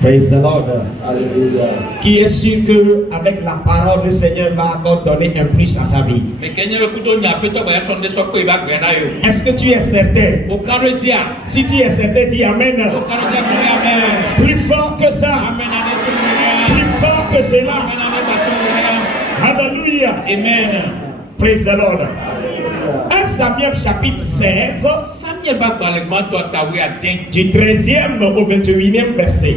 Praise the Lord. Alléluia. Qui est sûr que avec la parole du Seigneur va encore donner un plus à sa vie? Est-ce que tu es certain? Si tu es certain, dis Amen. Plus fort que ça. Plus fort que cela. Alléluia. Amen. Praise the Lord. 1 Samuel chapitre 16. Du 13e au 28e verset.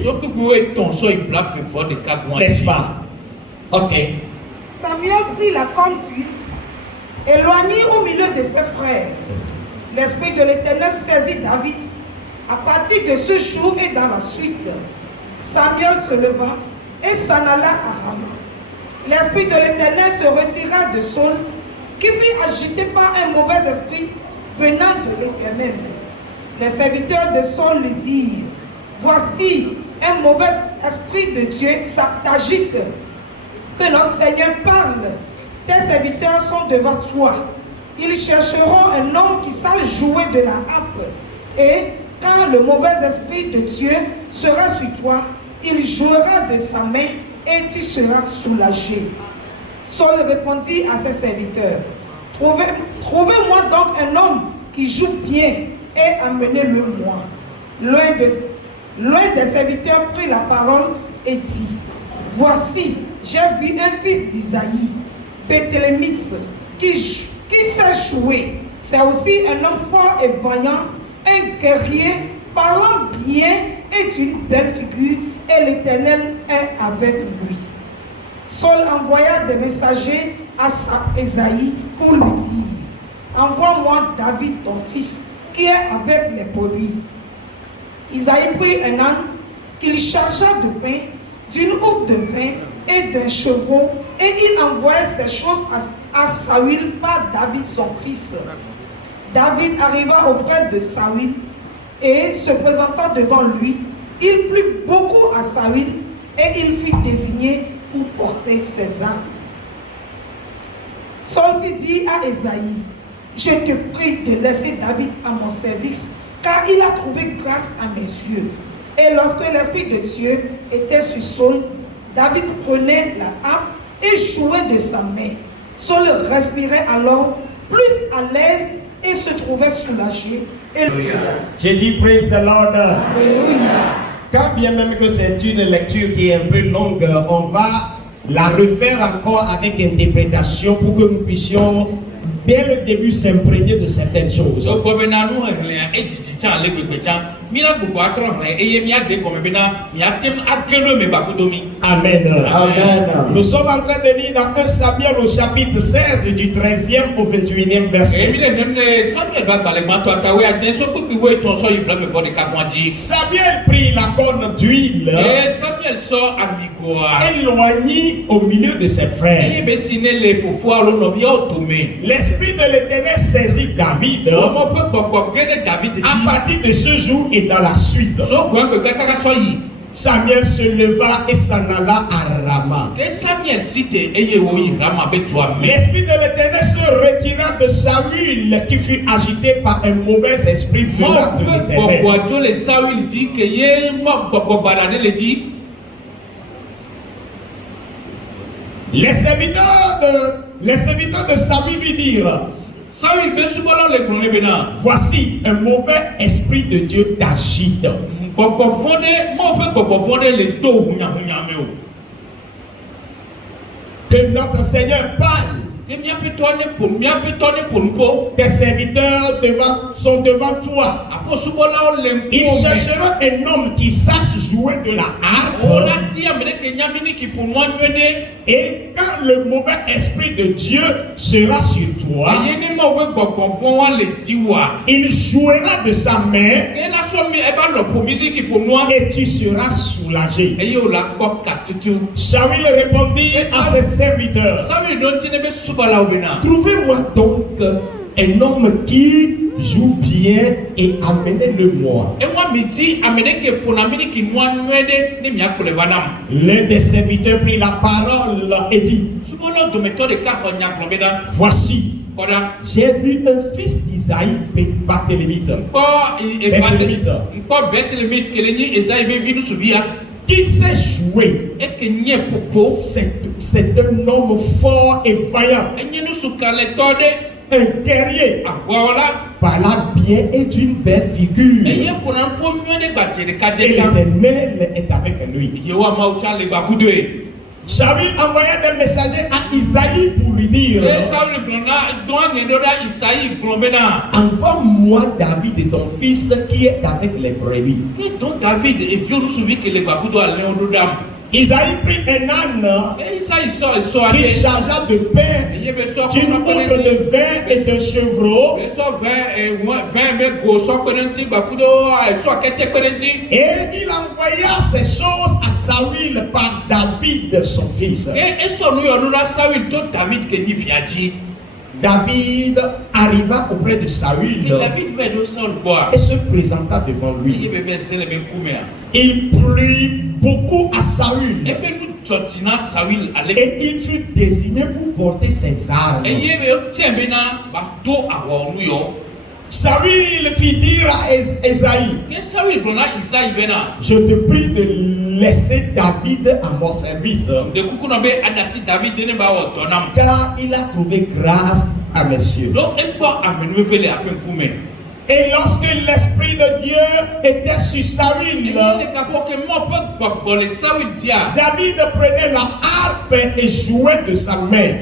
N'est-ce pas? Ok. Samuel prit la corne d'huile, éloigné au milieu de ses frères. L'Esprit de l'Éternel saisit David. À partir de ce jour et dans la suite, Samuel se leva et s'en alla à Rama. L'Esprit de l'Éternel se retira de Saul, qui fut agité par un mauvais esprit venant de l'Éternel. Les serviteurs de Saul lui dirent: voici, un mauvais esprit de Dieu t'agite. Que notre Seigneur parle. Tes serviteurs sont devant toi. Ils chercheront un homme qui sache jouer de la harpe. Et quand le mauvais esprit de Dieu sera sur toi, il jouera de sa main et tu seras soulagé. Saul répondit à ses serviteurs: trouvez-moi donc un homme qui joue bien et amenez-le-moi. L'un des serviteurs prit la parole et dit: voici, j'ai vu un fils d'Isaïe, Béthélémite, qui sait jouer. C'est aussi un homme fort et vaillant, un guerrier, parlant bien et d'une belle figure, et l'Éternel est avec lui. Saul envoya des messagers à Isaïe pour lui dire: envoie-moi David ton fils, qui est avec les brebis. Isaïe prit un âne qu'il chargea de pain, d'une houppe de vin et d'un chevreau, et il envoya ces choses à Saül par David son fils. David arriva auprès de Saül et se présenta devant lui. Il plut beaucoup à Saül et il fut désigné pour porter ses armes. Saul fit dire à Isaïe: je te prie de laisser David à mon service, car il a trouvé grâce à mes yeux. Et lorsque l'Esprit de Dieu était sur Saul, David prenait la harpe et jouait de sa main. Saul respirait alors plus à l'aise et se trouvait soulagé. J'ai dit praise the Lord. Alléluia. Quand bien même que c'est une lecture qui est un peu longue, on va la refaire encore avec interprétation pour que nous puissions dès le début s'imprégner de certaines choses. Amen. Amen. Nous sommes en train de lire dans 1 Samuel au chapitre 16 du 13e au 28e verset. Samuel prit la corne d'huile, éloigné au milieu de ses frères. L'Esprit de l'Éternel saisit David. À partir de ce jour et dans la suite, Samuel se leva et s'en alla à Rama. L'Esprit de l'Éternel se retira de Saül, qui fut agité par un mauvais esprit venant de l'Éternel. Les serviteurs de Saül lui dirent: voici, un mauvais esprit de Dieu t'agite. Que notre Seigneur parle. Tes serviteurs sont devant toi. Ils chercheront un homme qui sache jouer de la harpe. Et quand le mauvais esprit de Dieu sera sur toi, il jouera de sa main et tu seras soulagé. Saül répondit à ses serviteurs: trouvez-moi donc un homme qui joue bien et amenez-le-moi. L'un des serviteurs prit la parole et dit: voici, j'ai vu un fils d'Isaïe, Béthélémite, qui sait jouer. C'est un homme fort et vaillant. Un guerrier. Par la bien et d'une belle figure. Et l'Éternel est avec lui. Saül envoya des messagers à Isaïe pour lui dire: envoie-moi David et ton fils qui est avec les brebis. Isaïe prit un âne qu'il chargea de pain, d'une outre de vin et de chevreau, et il envoya ces choses à Saül par David son fils. David arriva auprès de Saül et se présenta devant lui. Il plut beaucoup à Saül et il fut désigné pour porter ses armes. Saül fit dire à Isaïe: je te prie de laisser David à mon service, car il a trouvé grâce à mes yeux. Et lorsque l'Esprit de Dieu était sur Saül, David prenait la harpe et jouait de sa main.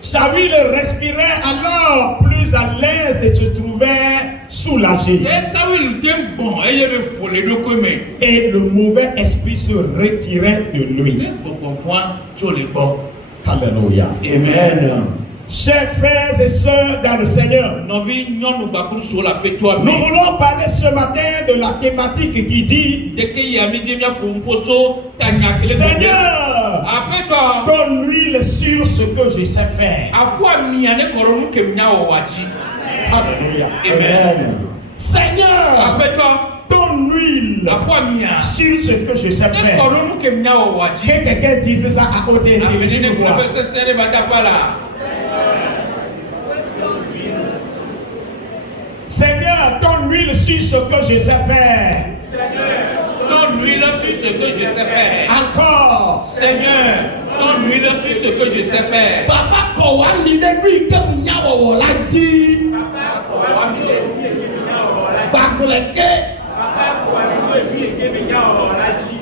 Saül respirait alors plus à l'aise et se trouvait soulagé. Et le mauvais esprit se retirait de lui. Alléluia. Amen. Chers frères et sœurs dans le Seigneur, nous voulons parler ce matin de la thématique qui dit: Seigneur, donne l'huile sur ce que je sais faire. Alléluia. Amen. Seigneur, donne l'huile sur ce que je sais faire. Que quelqu'un dise ça à haute intelligence. Seigneur, donne l'huile sur ce que je sais faire. Donne l'huile sur ce que je sais faire. Encore. Seigneur, donne l'huile sur ce que je sais faire. Papa, quand on dit que nous l'a dit.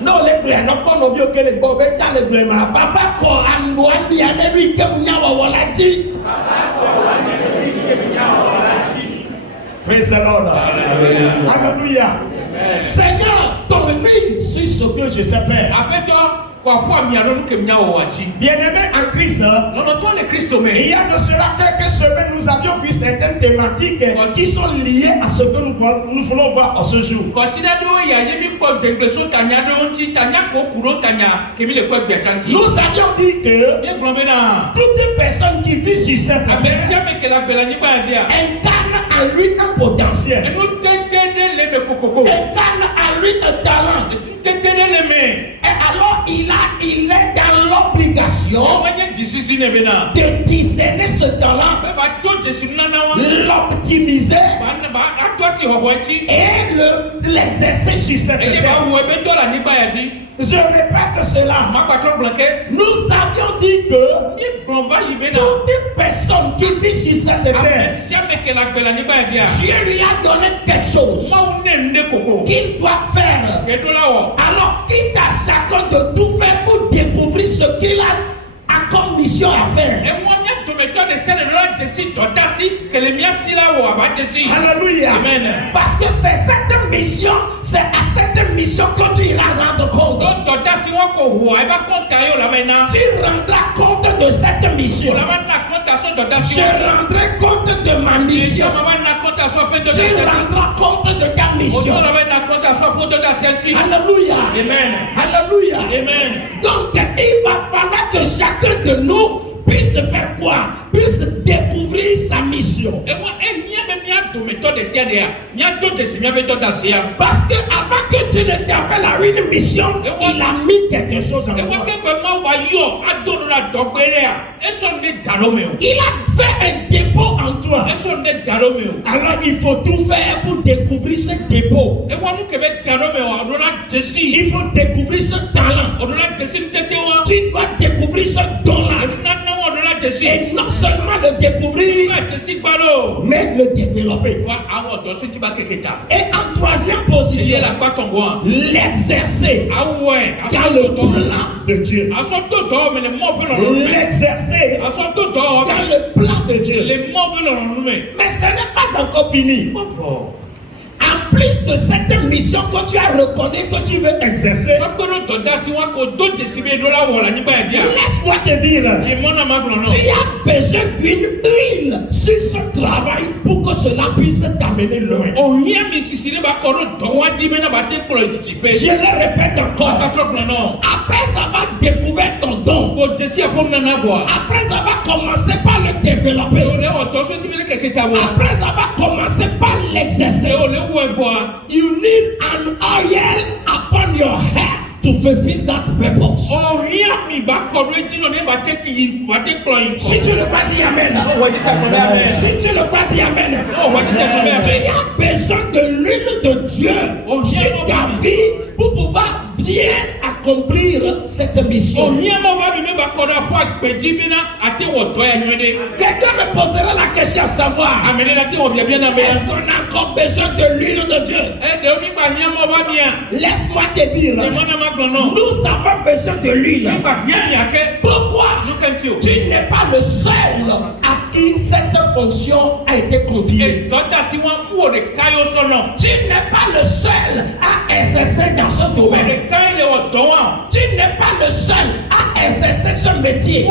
Non, les blés, non, pas nos vieux que les bobés, les blés, papa, quand on dit que nous l'a dit. Praise the Lord. Alléluia. Seigneur, donne-lui sur ce que je sais faire. Bien-aimé en Christ, il y a de cela quelques semaines, nous avions vu certaines thématiques qui sont liées à ce que nous voulons voir en ce jour. Nous avions dit que toute personne qui vit sur cette terre incarne en lui un potentiel, incarne en lui un talent. Et alors il est dans l'obligation de discerner ce talent, l'optimiser et l'exercer sur cette terre. Je répète cela. Nous avions dit que toute personne qui vit sur cette terre, Dieu lui a donné quelque chose qu'il doit faire. Alors quitte à chacun de tout faire pour découvrir ce qu'il a comme mission à faire. Alléluia. Amen. Parce que c'est cette mission, c'est à cette mission que tu iras rendre compte. Tu rendras compte de cette mission. Je rendrai compte de ma mission. Tu rendras compte de ta mission. Alléluia. Amen. Alléluia. Amen. Donc il va falloir que chacun de nous puisse faire quoi? Puisse découvrir sa mission. Parce que avant que tu ne t'appelles appelle à une mission, il a mis quelque chose en toi. Il a fait un dépôt en toi. Alors il faut tout faire pour découvrir ce dépôt. Il faut découvrir ce talent. Tu dois découvrir ce don-là. Et non seulement le découvrir, mais le développer. Et en troisième position, l'exercer dans le plan de Dieu. L'exercer dans le plan de Dieu. Mais ce n'est pas encore fini. En plus de cette mission que tu as reconnue que tu veux exercer, laisse-moi te dire, tu as besoin d'une huile sur ce travail pour que cela puisse t'amener loin. Je le répète encore. Après avoir découvert ton don, après avoir commencé par le développer, après avoir commencé par l'exercer, you need an oil upon your head to fulfill that purpose. Si tu le pas dit amen, si tu le pas dit amen, tu as besoin de l'huile de Dieu sur ta vie pour pouvoir bien accomplir cette mission. Quelqu'un me posera la question à savoir, est-ce qu'on a encore besoin de l'huile de Dieu? Laisse-moi te dire, nous avons besoin de l'huile. Pourquoi? Tu n'es pas le seul à qui cette fonction a été confiée. Tu n'es pas le seul à exercer dans ce domaine. Tu n'es pas le seul à exercer ce métier.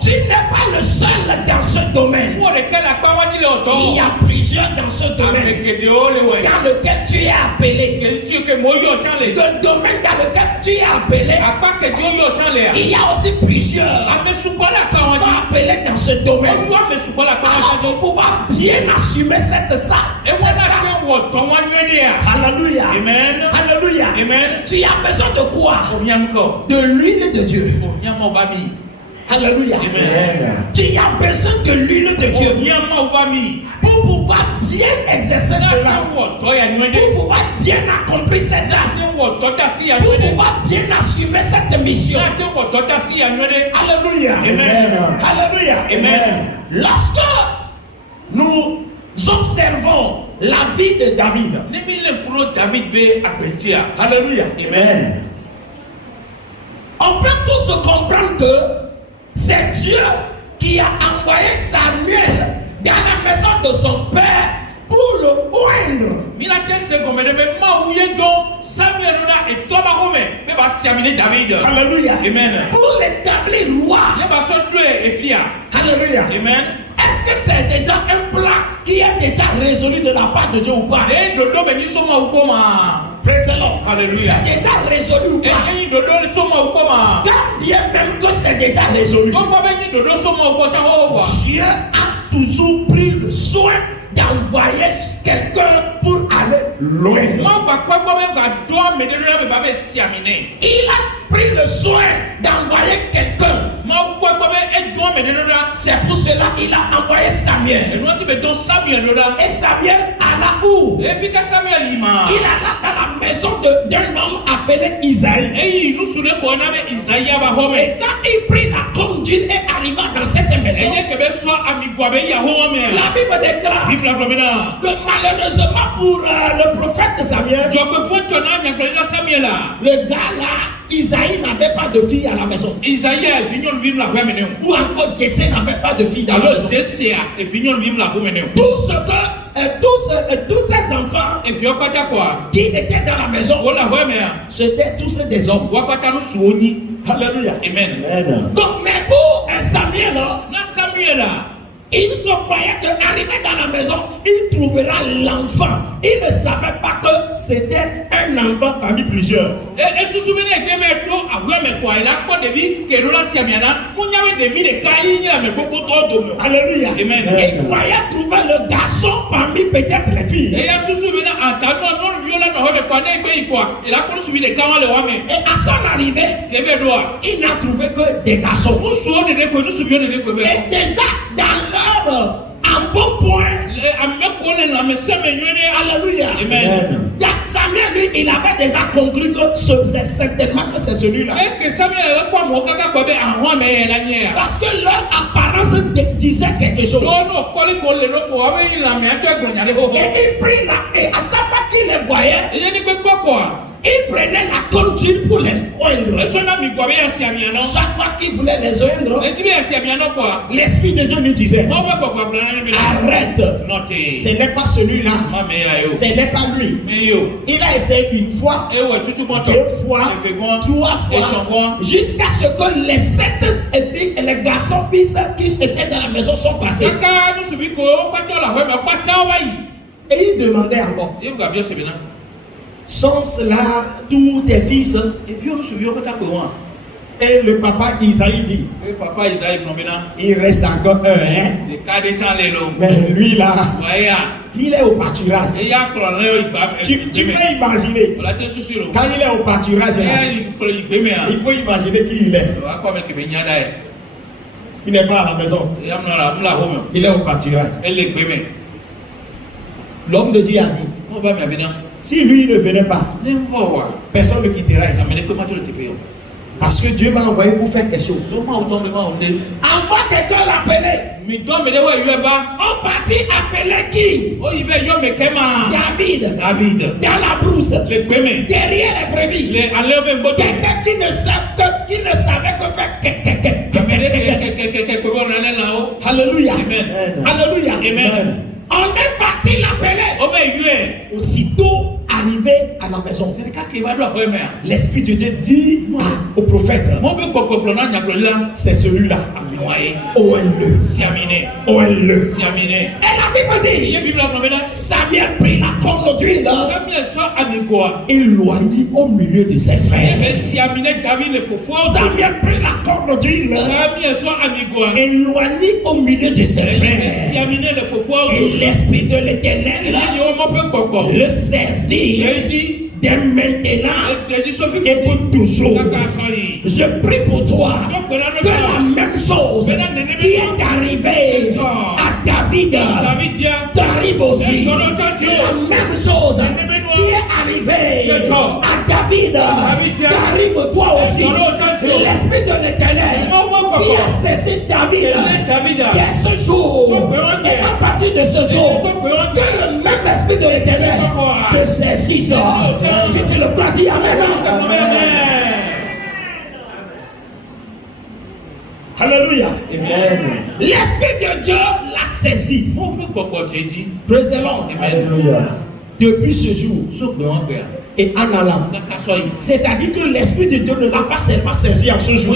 Tu n'es pas le seul dans ce domaine. Il y a plusieurs dans ce domaine dans lequel tu es appelé. Le domaine dans lequel tu es appelé, il y a aussi plusieurs qui sont appelés dans ce domaine. Alors pour pouvoir bien assumer cette salle. Alléluia. Amen. Alléluia. Amen. Tu as besoin de quoi? De l'huile de Dieu. Alléluia. Amen. Tu as besoin de l'huile de Dieu pour pouvoir bien exercer cela, pour pouvoir bien accomplir cette tâche, pour pouvoir bien assumer cette mission. Alléluia. Amen. Alléluia. Amen. Lorsque nous observons la vie de David, alléluia, Amen. on peut tous comprendre que c'est Dieu qui a envoyé Samuel dans la maison de son père pour le oindre. Alléluia. Amen. Pour l'établir roi. Alléluia. Amen. Est-ce que c'est déjà un plan qui est déjà résolu de la part de Dieu ou pas? Praise the Lord. Alléluia. C'est déjà résolu ou pas? Quand bien même que c'est déjà résolu, Dieu a toujours pris le soin d'envoyer quelqu'un pour aller loin. Il a pris le soin d'envoyer quelqu'un. C'est pour cela qu'il a envoyé Samuel. Et Samuel alla où? Il alla dans la maison d'un homme appelé Isaïe. Et quand il prit la conduite et arriva dans cette maison, la Bible déclare que malheureusement pour le prophète Samuel, le gars là, Isaïe n'avait pas de fille à la maison. Ou encore Jessé n'avait pas de fille dans la maison. Tous ces enfants qui étaient dans la maison, c'était tous des hommes. Alléluia. Amen. Donc, mais pour un Samuel, il se croyait qu'arrivé dans la maison, il trouvera l'enfant. Il ne savait pas que c'était un enfant parmi plusieurs. Alléluia. Amen. Il croyait trouver le garçon parmi peut-être les filles. Et à son arrivée, il n'a trouvé que des garçons. Et déjà dans leur un bon point. Alléluia. Amen. Samuel, lui, il avait déjà conclu que c'est certainement que c'est celui-là. Parce que leur apparence disait quelque chose. Et il prit là, et à chaque fois qu'il les voyait, il prenait la coupe d'huile pour les oindre. Chaque fois qu'il voulait les oindre, l'Esprit de Dieu lui disait, arrête, ce n'est pas celui-là, ce n'est pas lui. Il a essayé une fois, 2 fois, 3 fois, jusqu'à ce que les 7 filles et les garçons fils qui étaient dans la maison sont passés. Et il demandait encore, sont cela tous tes fils? Et le papa Isaïe dit, il reste encore un, hein? Mais lui là, il est au pâturage. Tu peux imaginer, quand il est au pâturage là, il faut imaginer qui il est. Il n'est pas à la maison, il est au pâturage. L'homme de Dieu a dit, si lui ne venait pas, personne ne quittera ici. Parce que Dieu m'a envoyé pour faire quelque chose. Envoie quelqu'un l'appeler. On partit appeler qui? David. Dans la brousse. Derrière les brebis. Quelqu'un qui ne savait que faire. Alléluia. Alléluia. Amen. On est parti l'appeler. Aussitôt arrivé à la maison, l'Esprit de Dieu dit au prophète, c'est celui-là. OL-le. OL-le. Et la Bible dit, Samuel prit la corne d'huile, éloigné au milieu de ses frères. Samuel prit la corne d'huile, éloigné au milieu de ses frères. Et l'Esprit de l'Éternel le saisit dès maintenant et pour toujours. Je prie pour toi que la même chose qui est arrivée à David t'arrive aussi. La même chose qui est arrivée à David t'arrive toi aussi. L'Esprit de l'Éternel qui a saisi David dès ce jour et à partir de ce jour que le même Esprit de l'Éternel te saisisse. Si tu le crois, dis amen. Alléluia. Amen. L'Esprit de Dieu l'a saisi. Praise the Lord. Alléluia. Depuis ce jour, et en allant, c'est-à-dire que l'Esprit de Dieu ne l'a pas seulement saisi en ce jour,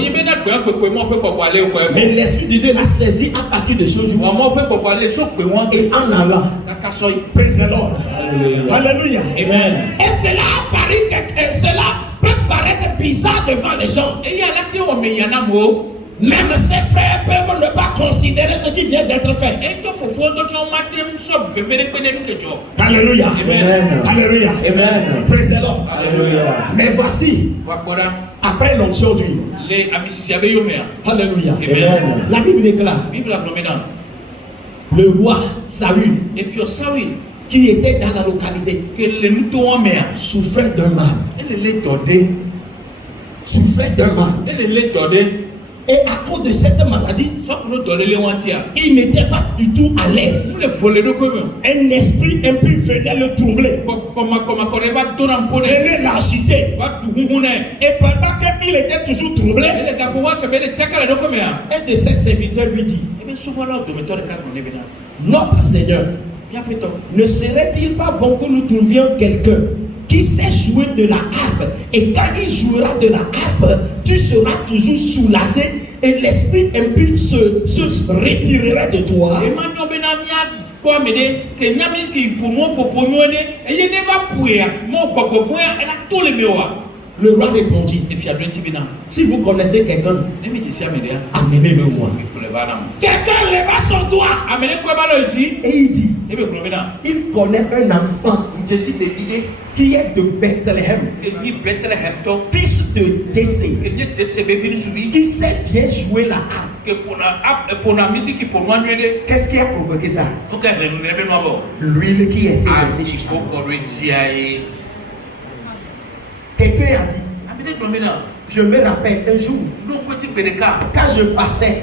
mais l'Esprit de Dieu l'a saisi à partir de ce jour. Et en allant, praise the Lord. Alléluia. Amen. Et cela peut paraître bizarre devant les gens. Même ses frères peuvent ne pas considérer ce qui vient d'être fait. Alléluia. Amen. Alléluia. Amen. Praise the Lord. Alléluia. Mais voici, après l'onction d'huile, alléluia. Amen. La Bible déclare, le roi Saül, qui était dans la localité, souffrait d'un mal. Souffrait d'un mal. Et à cause de cette maladie, il n'était pas du tout à l'aise. Un esprit impur venait le troubler. Venait l'agiter. Et pendant qu'il était toujours troublé, un de ses serviteurs lui dit, notre Seigneur, ne serait-il pas bon que nous trouvions quelqu'un qui sait jouer de la harpe, et quand il jouera de la harpe, tu seras toujours soulagé et l'esprit impur se retirera de toi. Le roi répondit, si vous connaissez quelqu'un, amenez-le moi. Quelqu'un leva son doigt et il dit, il connaît un enfant qui est de Bethléem, fils de Jessé, qui sait bien jouer la harpe. Qu'est-ce qui a provoqué ça? L'huile qui est versée sur sa tête. Quelqu'un a dit, je me rappelle un jour, quand je passais,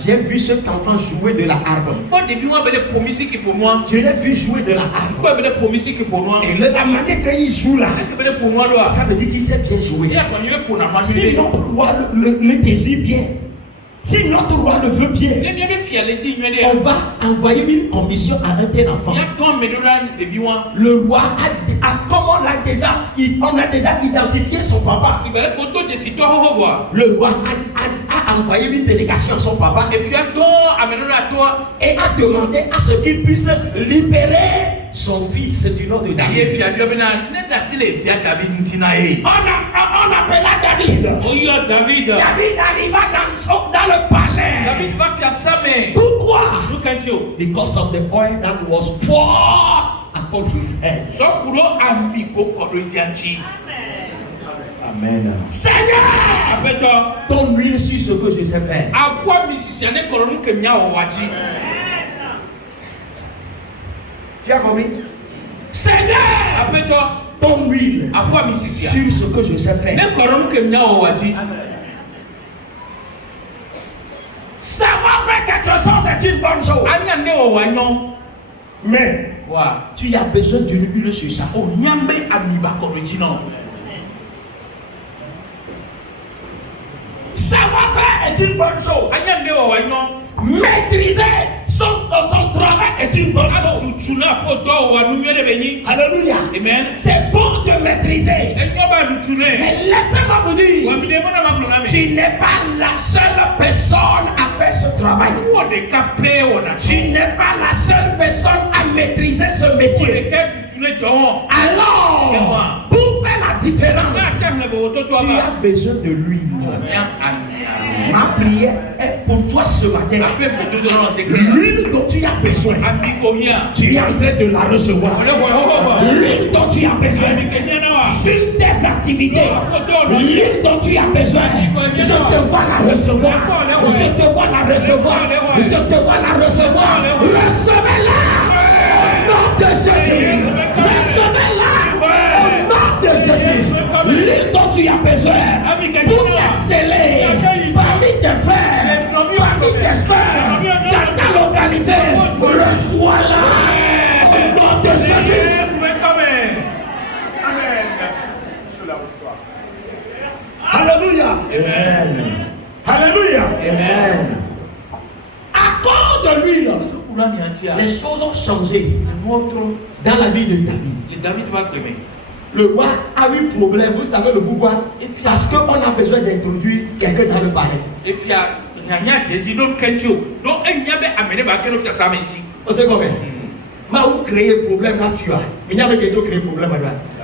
j'ai vu cet enfant jouer de la harpe. Je l'ai vu jouer de la harpe. Et la manière qu'il joue là, ça veut dire qu'il sait bien jouer. Si notre roi le désire bien, si notre roi le veut bien, on va envoyer une commission à un tel enfant. Le roi comme on a déjà identifié son papa. Le roi a envoyé une délégation à son papa et a demandé à ce qu'il puisse libérer son fils du nom de David. On appela David. David arriva dans le palais. Pourquoi? Because of the oil that was poured upon his head. Amen. Seigneur, ton huile sur ce que je sais faire. Tu as compris? Seigneur, ton huile sur ce que je sais faire. Savoir faire quelque chose, c'est une bonne chose. Mais tu as besoin d'une huile sur ça. Savoir faire est une bonne chose. Maîtriser son travail est une bonne chose. Alléluia. Amen. C'est bon de maîtriser. Mais laissez-moi vous dire, tu n'es pas la seule personne à faire ce travail. Tu n'es pas la seule personne à maîtriser ce métier. Alors, pour faire la différence, tu as besoin de l'huile. Ma prière est pour toi ce matin. L'huile dont tu as besoin, tu es en train de la recevoir. L'huile dont tu as besoin sur tes activités, l'huile dont tu as besoin, je te vois la recevoir. Je te vois la recevoir. Je te vois la recevoir. Recevez-la au nom de Jésus. Recevez-la au nom de Jésus. L'huile dont tu as besoin pour exceller parmi tes frères, parmi tes soeurs, dans ta localité, reçois-la au nom de Jésus. Alléluia. Amen. Alléluia. Amen. À cause de l'huile, les choses ont changé dans la vie de David. Le roi a eu problème, vous savez le pourquoi? Parce qu'on a besoin d'introduire quelqu'un dans le palais. Vous savez combien? Mais où créer problème là, fua. Il n'y a pas de créer problème là.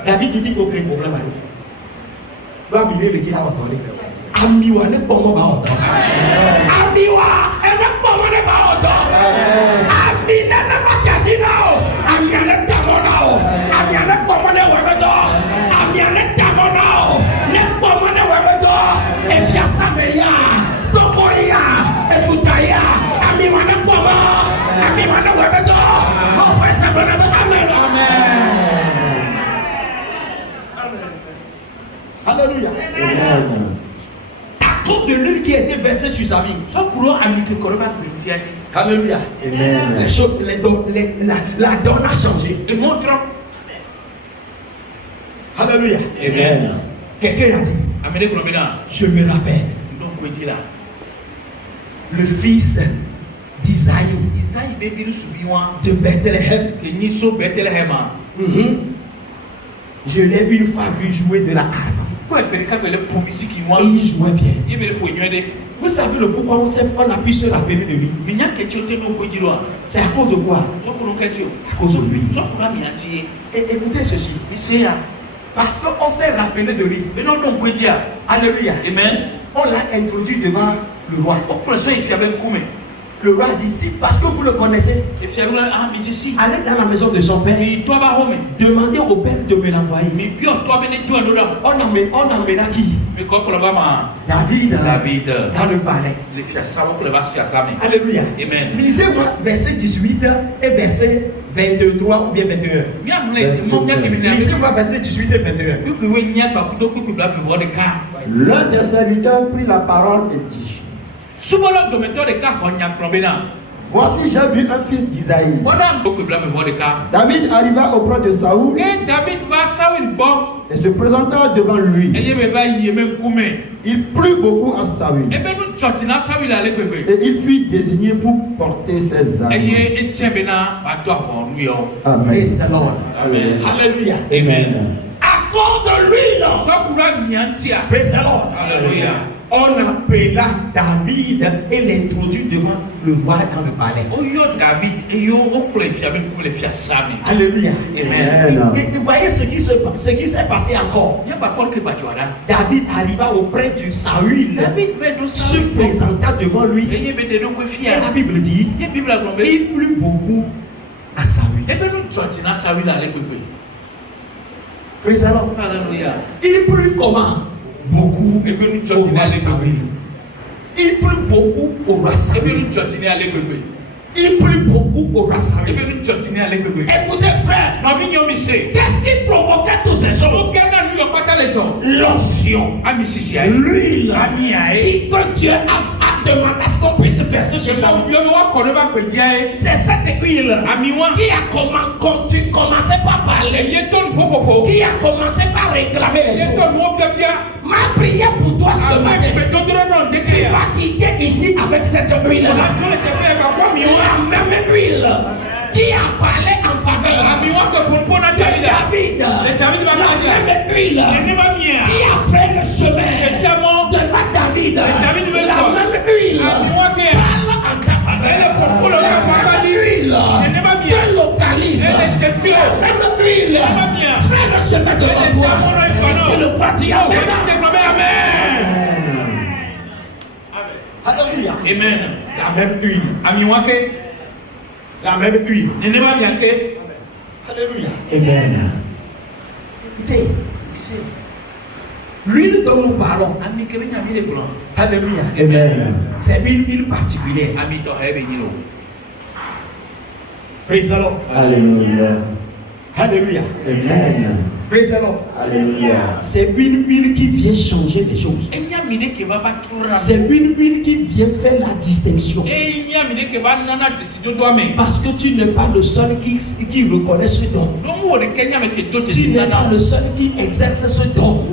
David dit qu'il faut créer problème là. Doit mirer le qui a entendu. Amiwa ne bon pas autant. Amiwa ne bon pas autant. Amina ne pas katina. Amia ne tamonao. Amia ne bon pas webedo. Amia ne tamonao. Ne bon pas webedo. Et puis Sameria, Tokoya, et Futaya. Amiwa ne bon pas. Amiwa ne webedo. On va s'abonner. Amen. Alléluia. Amen. À cause de l'huile qui a été versée sur sa vie. Alléluia. Amen. Les choses, la donne a changé. Alléluia. Amen. Quelqu'un a dit, je me rappelle, le fils d'Isaïe de Bethléem. Je l'ai une fois vu jouer de la harpe. Et il jouait bien. Vous savez le pourquoi on a pu se rappeler de lui? C'est à cause de quoi? À cause de lui. Et écoutez ceci. Parce qu'on s'est rappelé de lui. Alléluia. Amen. On l'a introduit devant le roi. Le roi dit, si, parce que vous le connaissez, allez dans la maison de son père, demandez au père de me l'envoyer. On emmena qui? David dans le palais. Alléluia. Amen. Lisez-moi verset 18 et verset 23 ou bien 21. Lisez-moi verset 18 et 21. L'un des serviteurs prit la parole et dit: voici, j'ai vu un fils d'Isaïe. David arriva auprès de Saoul et se présenta devant lui. Il plut beaucoup à Saül et il fut désigné pour porter ses armes. Amen. Praise the Lord. Amen. Alléluia. Amen. Accorde l'huile. Praise the Lord. Alléluia. On appela David et l'introduit devant le roi dans le palais. Alléluia. Amen. Et voyez ce qui s'est passé encore. David arriva auprès de Saül, se présenta devant lui. Et la Bible dit, il plut beaucoup à Saül. Praise the Lord. Alléluia. Il plut comment? Beaucoup au roi Saül. Il plut beaucoup au roi Saül. Il plut beaucoup au roi Saül. Écoutez frère, qu'est-ce qui provoquait toutes ces choses? L'onction, l'huile que Dieu a demandé à ce qu'on puisse verser sur sa vie. C'est cette huile qui a commencé par parler, qui a commencé par réclamer les choses. Ma prière pour toi ce matin, tu vas quitter ici avec cette huile-là. La même huile qui a parlé en faveur de David. La même huile qui a fait le chemin devant David. La même huile parle en ta faveur. La même huile te localise. La même huile fait le chemin devant toi. Si tu le crois, dis Amen. Alléluia. Amen. La même huile. La même huile. Alléluia. Amen. Écoutez, l'huile dont nous parlons, alléluia, Amen. c'est une huile particulière. Praise the Lord. Alléluia. Alléluia. Amen. Praise the Lord. Alléluia. C'est une huile qui vient changer les choses. C'est une huile qui vient faire la distinction. Parce que tu n'es pas le seul qui reconnaît ce don. Tu n'es pas le seul qui exerce ce don.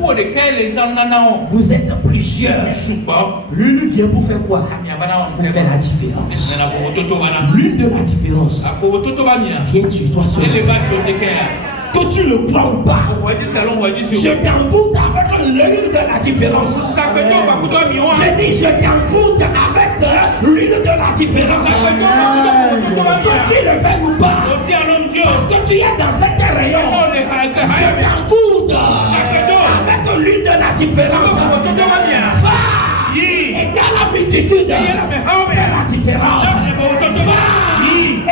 Vous êtes plusieurs. L'huile vient pour faire quoi? Pour faire la différence. L'huile de la différence vient sur toi seul. Que tu le crois ou pas, je t'envoûte avec l'huile de la différence. Je dis, je t'envoûte avec l'huile de la différence. Que tu le fais ou pas, parce que tu es dans cet rayon, je t'envoûte avec l'huile de la différence. Va, et dans la multitude, fais la différence. Va,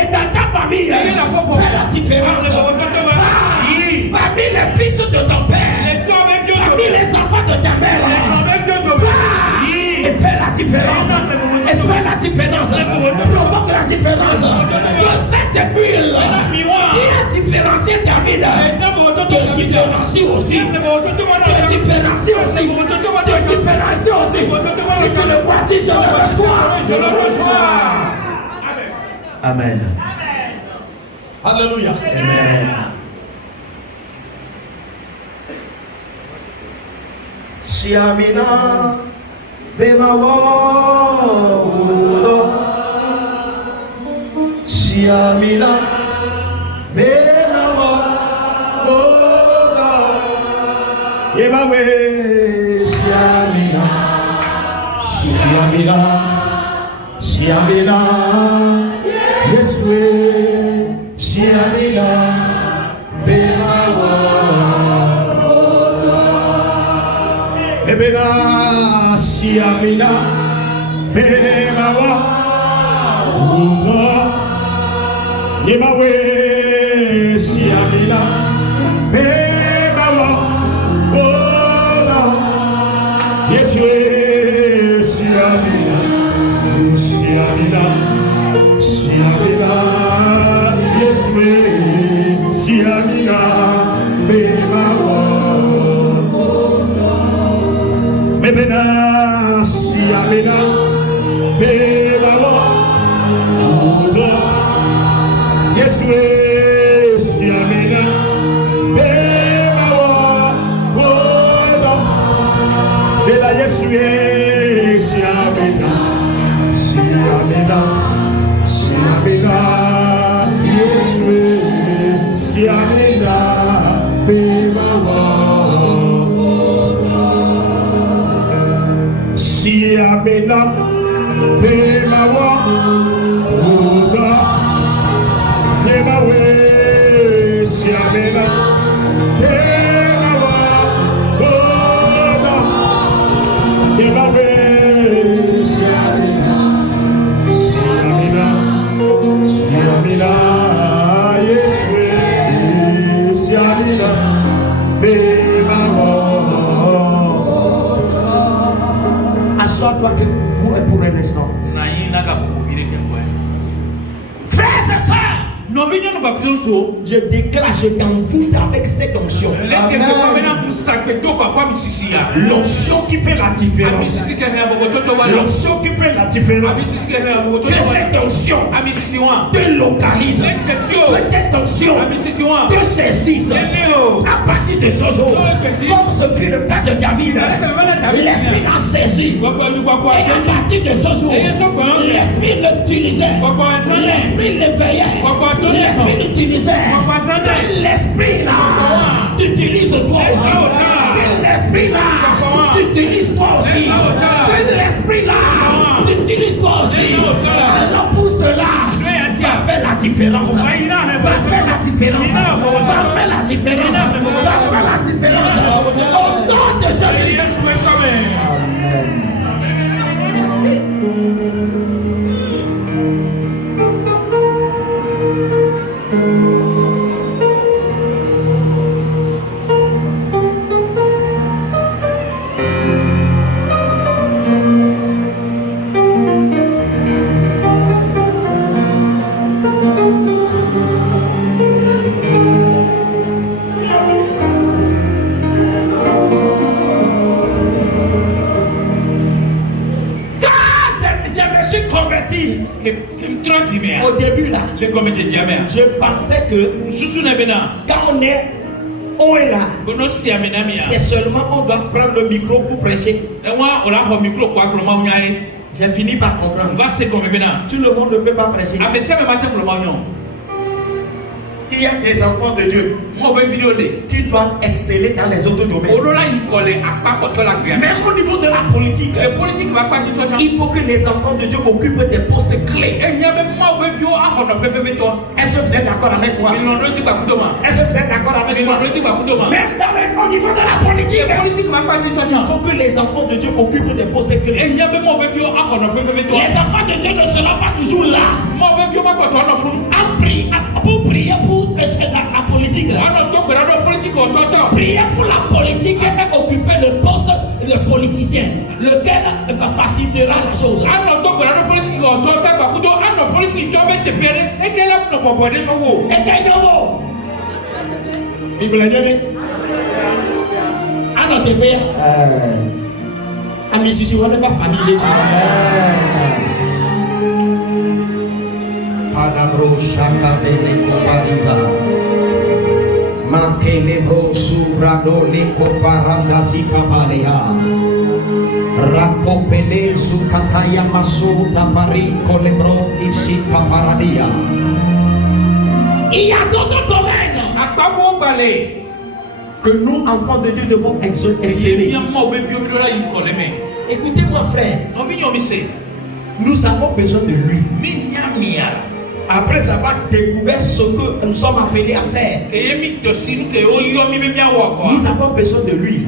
et dans ta famille, fais la différence. Parmi les fils de ton père, parmi les enfants de ta mère, et fais la différence. Et fais la différence. Provoque la différence. De cette huile qui a différencié David, te différencie aussi. Te différencie aussi. Te différencie aussi. Si tu le crois, dis je le reçois. Je le reçois. Amen. Alléluia. Amen. Siamina Bemawo Siamina Bemawo Yemawe Siamina Siamina Siamina Yeswe Siamina Bemawo Ebena siamina bemawa Yemawe siamina bebawa ola Yesue siamina siamina siamina Yesue siamina bebawa mebena siamina bebawa ola Yesue siamina bebawa ola Bela Yesue siamina siamina siamina Yesue siamina bebawa siamina bebawa ola Yemawe siamina bebawa ola Yemawe siamina siamina siamina Yesue siamina bebawa. Assois-toi pour un instant. Frères et sœurs, je déclare, je t'envoûte avec cette onction. L'onction qui fait la différence. L'onction qui fait la différence. Que cette onction te localise. Que cette onction te saisisse. À partir de ce jour, comme ce fut le cas de David, l'esprit l'a saisi. Et à partir de ce jour, l'esprit l'utilisait. L'esprit l'éveillait. L'esprit l'utilisait. L'esprit là t'utilise toi aussi. L'esprit là t'utilise toi aussi. L'esprit là t'utilise toi aussi. Alors pour cela, va faire la différence. Va faire la différence. Va faire la différence. Va faire la différence. Au nom de Jésus. Au début là, je pensais que quand on est là, c'est seulement on doit prendre le micro pour prêcher. J'ai fini par comprendre. Tout le monde ne peut pas prêcher. Il y a des enfants de Dieu qui doivent exceller dans les autres domaines. Même au niveau de la politique, il faut que les enfants de Dieu occupent des postes clés. Est-ce que vous êtes d'accord avec moi? Est-ce que vous êtes d'accord avec moi? Même au niveau de la politique, il faut que les enfants de Dieu occupent des postes clés. Les enfants de Dieu ne seront pas toujours là pour prier pour la politique. Prier pour la politique et occuper le poste de politicien, lequel facilitera la chose. Adabro shaka bene kopariza makelebro subrado leko paranda zikapalia rakopele zukataya masuta pariko lebro isika paradia. Il y a d'autres domaines que nous enfants de Dieu devons exceller. Écoutez-moi frère, nous avons besoin de lui. Après avoir découvert ce que nous sommes appelés à faire, nous avons besoin de lui.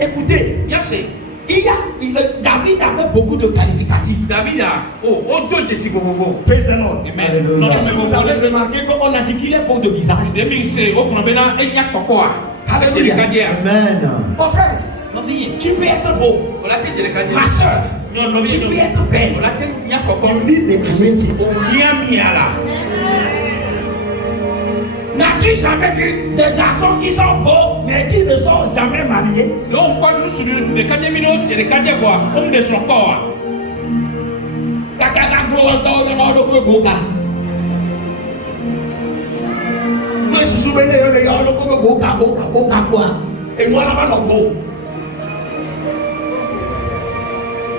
Écoutez, David avait beaucoup de qualificatifs. David a deux de si vous. Praise the Lord. Amen. Est-ce que vous avez remarqué qu'on a dit qu'il est beau de visage? Alléluia. Amen. Mon frère, tu peux être beau. Ma soeur, tu peux être belle. You need the anointing. N'as-tu jamais vu des garçons qui sont beaux mais qui ne sont jamais mariés?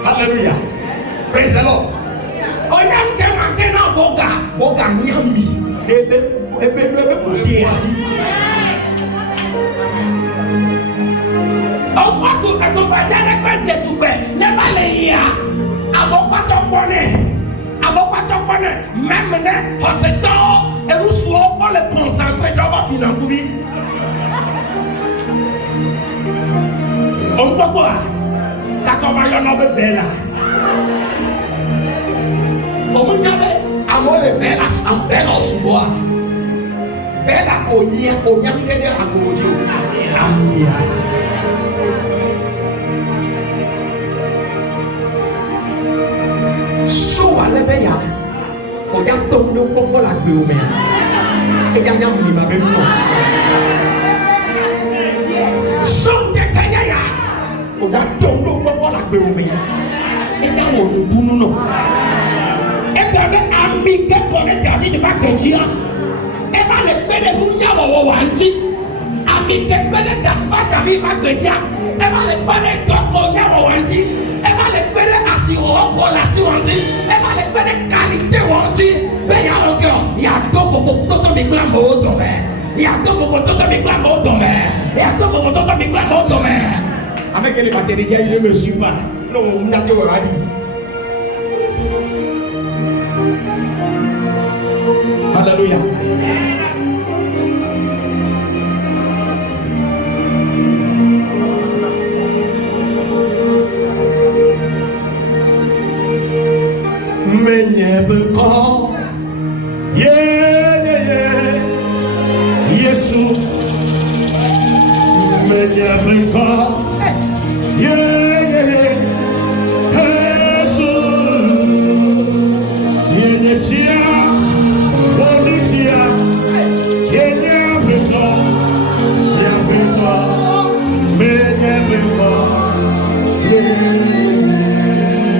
Alléluia. Praise the Lord. Avec les bactéries, il ne me suit pas. Non, vous n'avez pas dit. Alléluia. Mais il y a encore, Jésus.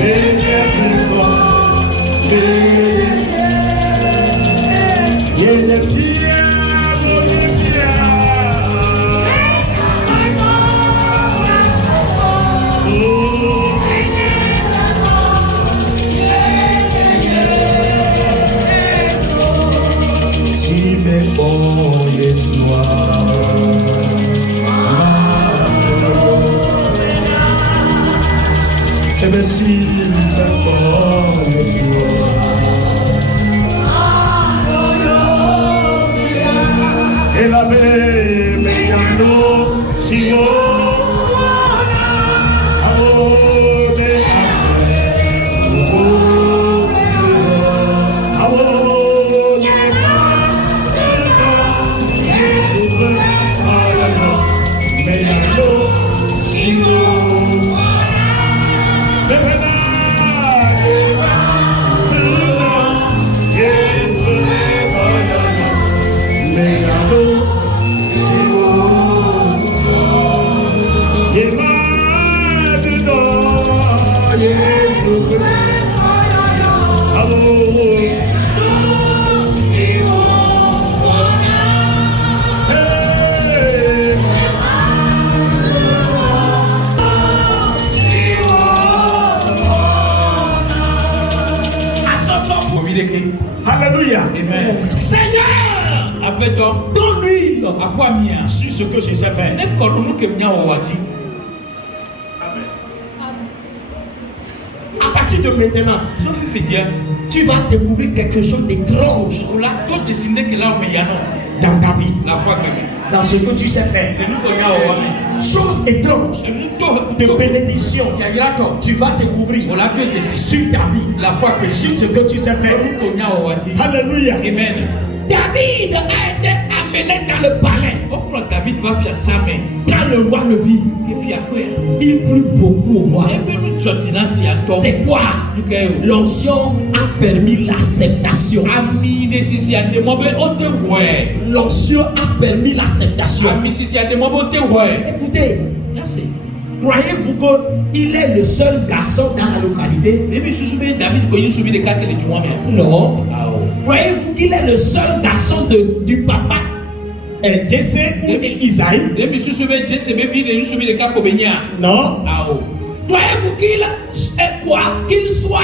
Mais il y a encore, Et la paix, Alléluia. Amen. Seigneur, appelle-toi, donne-lui à quoi mien sur ce que je sais faire. Ne connais que mien au wati. À partir de maintenant, Sauf si tu dis, tu vas découvrir quelque chose d'étrange on l'a tout dessiné que là on met yano. dans ta vie, La croix que dans ce que tu sais faire. nous connaissons au wami. Chose étrange de bénédiction. Tu vas découvrir On l'a tout dessiné. sur ta vie, La croix que sur ce que tu sais faire. nous connaissons au wati. Alléluia. Amen. David a été amené dans le palais. Pourquoi David va faire ça, mais Quand le roi le vit, il fait à quoi? il plut beaucoup au roi. C'est quoi? L'onction a permis l'acceptation. L'onction a permis l'acceptation. Écoutez, croyez-vous qu'il est le seul garçon dans la localité? Non. Croyez-vous qu'il est le seul garçon du papa Jesse ou Isaïe? Non. Croyez-vous qu'il soit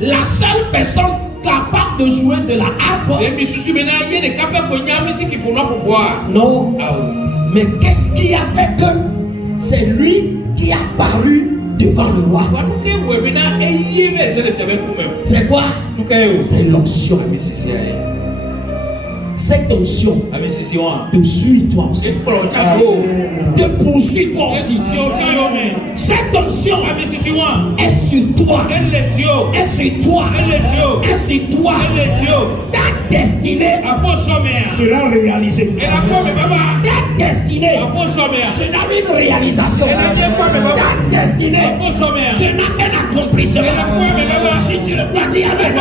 la seule personne capable de jouer de la harpe? Non. Mais qu'est-ce qui a fait que c'est lui qui a paru devant le roi? C'est quoi? C'est l'onction. Cette onction te suit toi aussi, te poursuit toi aussi. Cette onction est sur toi, est sur toi, est sur toi. Ta destinée sera réalisée. Ta destinée sera une réalisation. Ta destinée sera un accomplissement. Si tu le crois, dis Amen.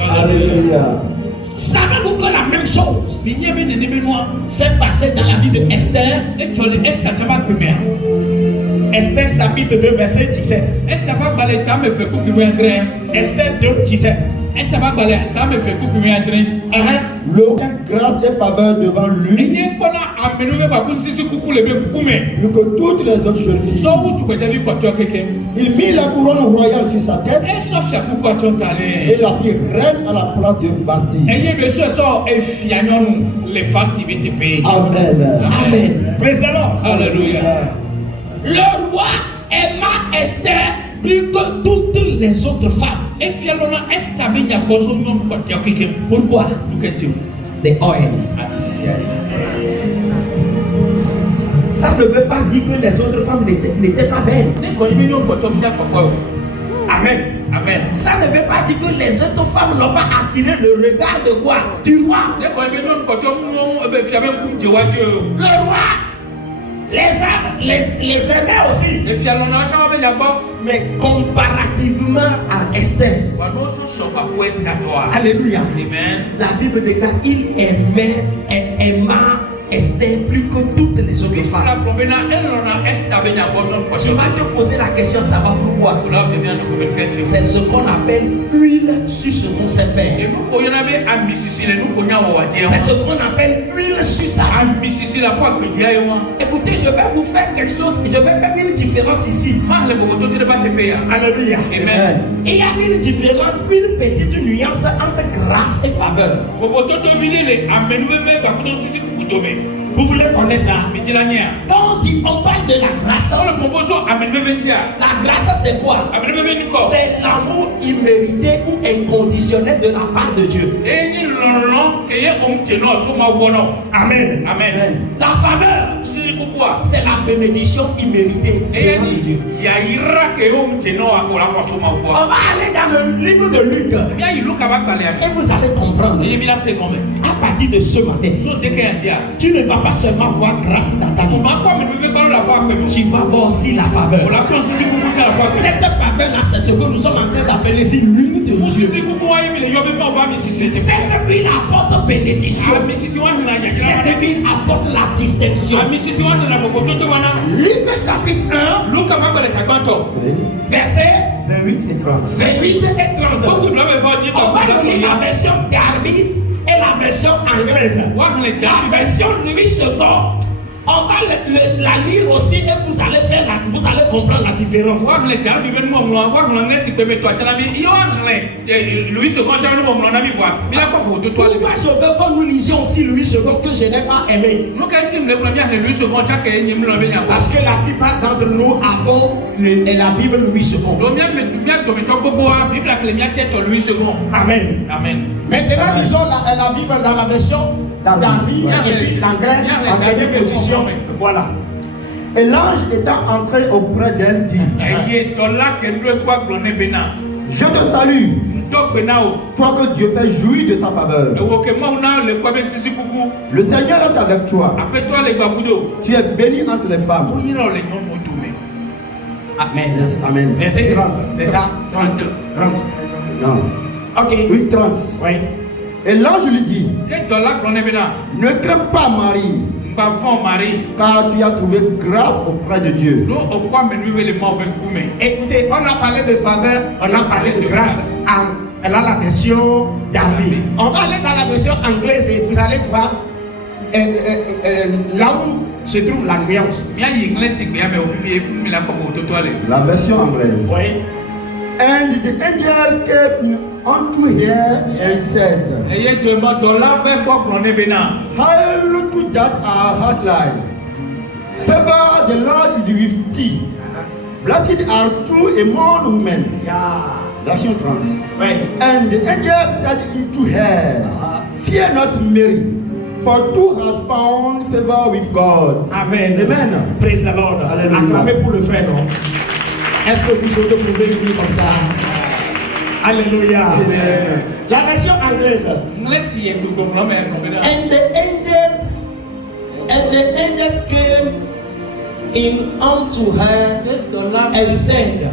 Alléluia. Savez-vous que la même chose s'est passée dans la vie de Esther? Esther chapitre 2 verset 17. Esther 2 17. L'aucun grâce et faveur devant lui, plus que toutes les autres jeunes filles. Il mit la couronne royale sur sa tête et la fit reine à la place de Vasti. Amen. Amen. Alléluia. Le roi aima Esther plus que toutes les autres femmes. Pourquoi? The oil. Ça ne veut pas dire que les autres femmes n'étaient pas belles. Amen. Amen. Ça ne veut pas dire que les autres femmes n'ont pas attiré le regard de quoi? Du roi. Le roi les aimait aussi. Mais comparativement à Esther, alléluia. Amen. La Bible déclare qu'il aima Esther plus que toutes les autres femmes. Tu vas te poser la question, ça va pourquoi? C'est ce qu'on appelle huile sur ce qu'on sait faire. C'est ce qu'on appelle huile sur sa vie. Écoutez, je vais vous faire quelque chose, je vais faire une différence ici. Alléluia. Amen. Il y a une différence, une petite nuance entre grâce et faveur. Vous voulez connaître ça? Quand on parle de la grâce, la grâce c'est quoi? C'est l'amour immérité ou inconditionnel de la part de Dieu. Amen. Amen. La faveur, c'est la bénédiction imméritée. On va aller dans le livre de Luc. Et vous allez comprendre. À partir de ce matin, tu ne vas pas seulement voir grâce dans ta vie. Tu vas voir aussi la faveur. Cette faveur-là, c'est ce que nous sommes en train d'appeler l'huile de Dieu. Cette huile apporte bénédiction. Cette huile apporte la distinction. Luc chapitre 1, verset 28 et 30. 28 et 30. On va lire la version Darby et la version anglaise. La version Louis II, on va la lire aussi et vous allez comprendre la différence. Pourquoi je veux que nous lisions aussi Louis II que je n'ai pas aimé? Parce que la plupart d'entre nous avons la Bible Louis II. Amen. Amen. Maintenant, lisons la Bible dans la version Darby et puis l'anglais en dernière position. Voilà. Et l'ange étant entré auprès d'elle dit: Je te salue, toi que Dieu fait jouir de sa faveur. Le Seigneur est avec toi. Tu es bénie entre les femmes. Amen. Amen. Verset 30, c'est ça? 30. Non. Ok. Oui, 30. Oui. Et l'ange lui dit: Ne crains pas, Marie, car tu as trouvé grâce auprès de Dieu. Écoutez, on a parlé de faveur, on a parlé de grâce. Elle a la version Darby. On va aller dans la version anglaise et vous allez voir là où se trouve la nuance. La version anglaise. Oui. And the angel came unto her and said, Hail to that our heart lie. Favor the Lord is with thee. Blessed are thou among women. Version 30. Oui. And the angel said unto her, Fear not, Mary, for thou hast found favor with God. Amen. Amen. Praise the Lord. Alléluia. Acclamez pour le frère, non? Est-ce que vous pouvez dire comme ça? Alléluia. Amen. La version anglaise. And the angels came in unto her and said,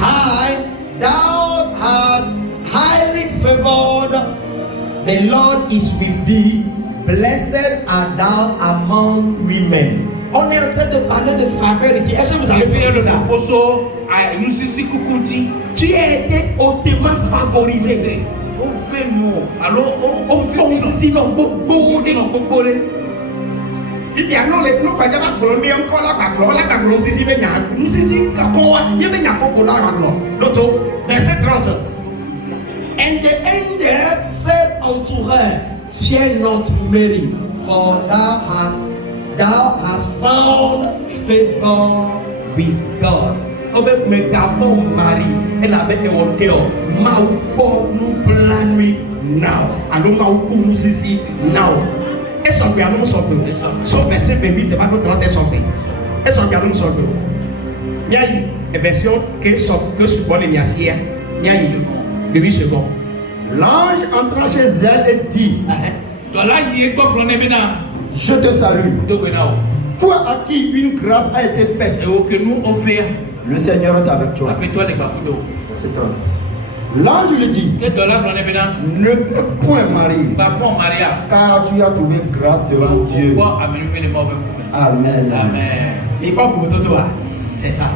Hi, thou art highly favored. The Lord is with thee. Blessed art thou among women. On est en train de parler de faveur ici. Est-ce que vous avez senti ça? Tu as été hautement favorisé. Verset 30. And the angel said unto her, Fear not, Mary, for thou hast found favor with God. Obe megafon Marie, and I bet you will tell Maupo nu planui now. And no Maupo sisi now. Est-ce qu'on peut annoncer un peu? Son verset 28, le Bible 30 est sorti. Est-ce qu'on peut annoncer un peu? Il y a une version que support les miassières. Il y a une 8 secondes. L'ange entra chez elle et dit: Je te salue, toi à qui une grâce a été faite. Le Seigneur est avec toi. Verset 30. L'ange lui dit: Ne crains point, Marie, car tu as trouvé grâce devant Dieu. Amen. Et pas pour toi, c'est ça.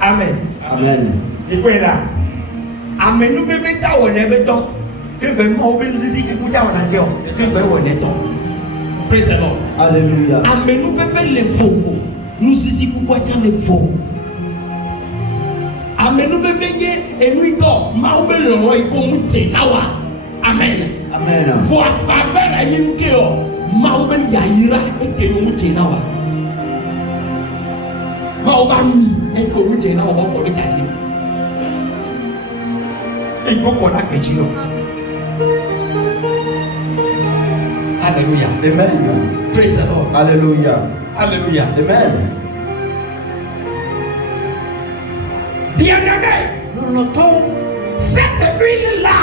Amen. Amen. Et quoi là? Amen. Nous bébé ta on est béton. Que ben moi on nous ici qui ta on a cœur. Que ben on est ton. Praise the Lord. Alléluia. Amen. Nous bébé les faux. Nous ici pour quoi les faux. Amen. Nous bébé et nous to ma on le roi comme telawa. Amen. Amen. Voir faveur à yinukeo. Ma on yaira et que yo telawa. Ma on ba mi et que yo telawa ko le taji. Et go ko la kechino. Alléluia. Amen. Praise the Lord. Alléluia. Alléluia. Amen. Bien-aimé, nous notons cette huile-là,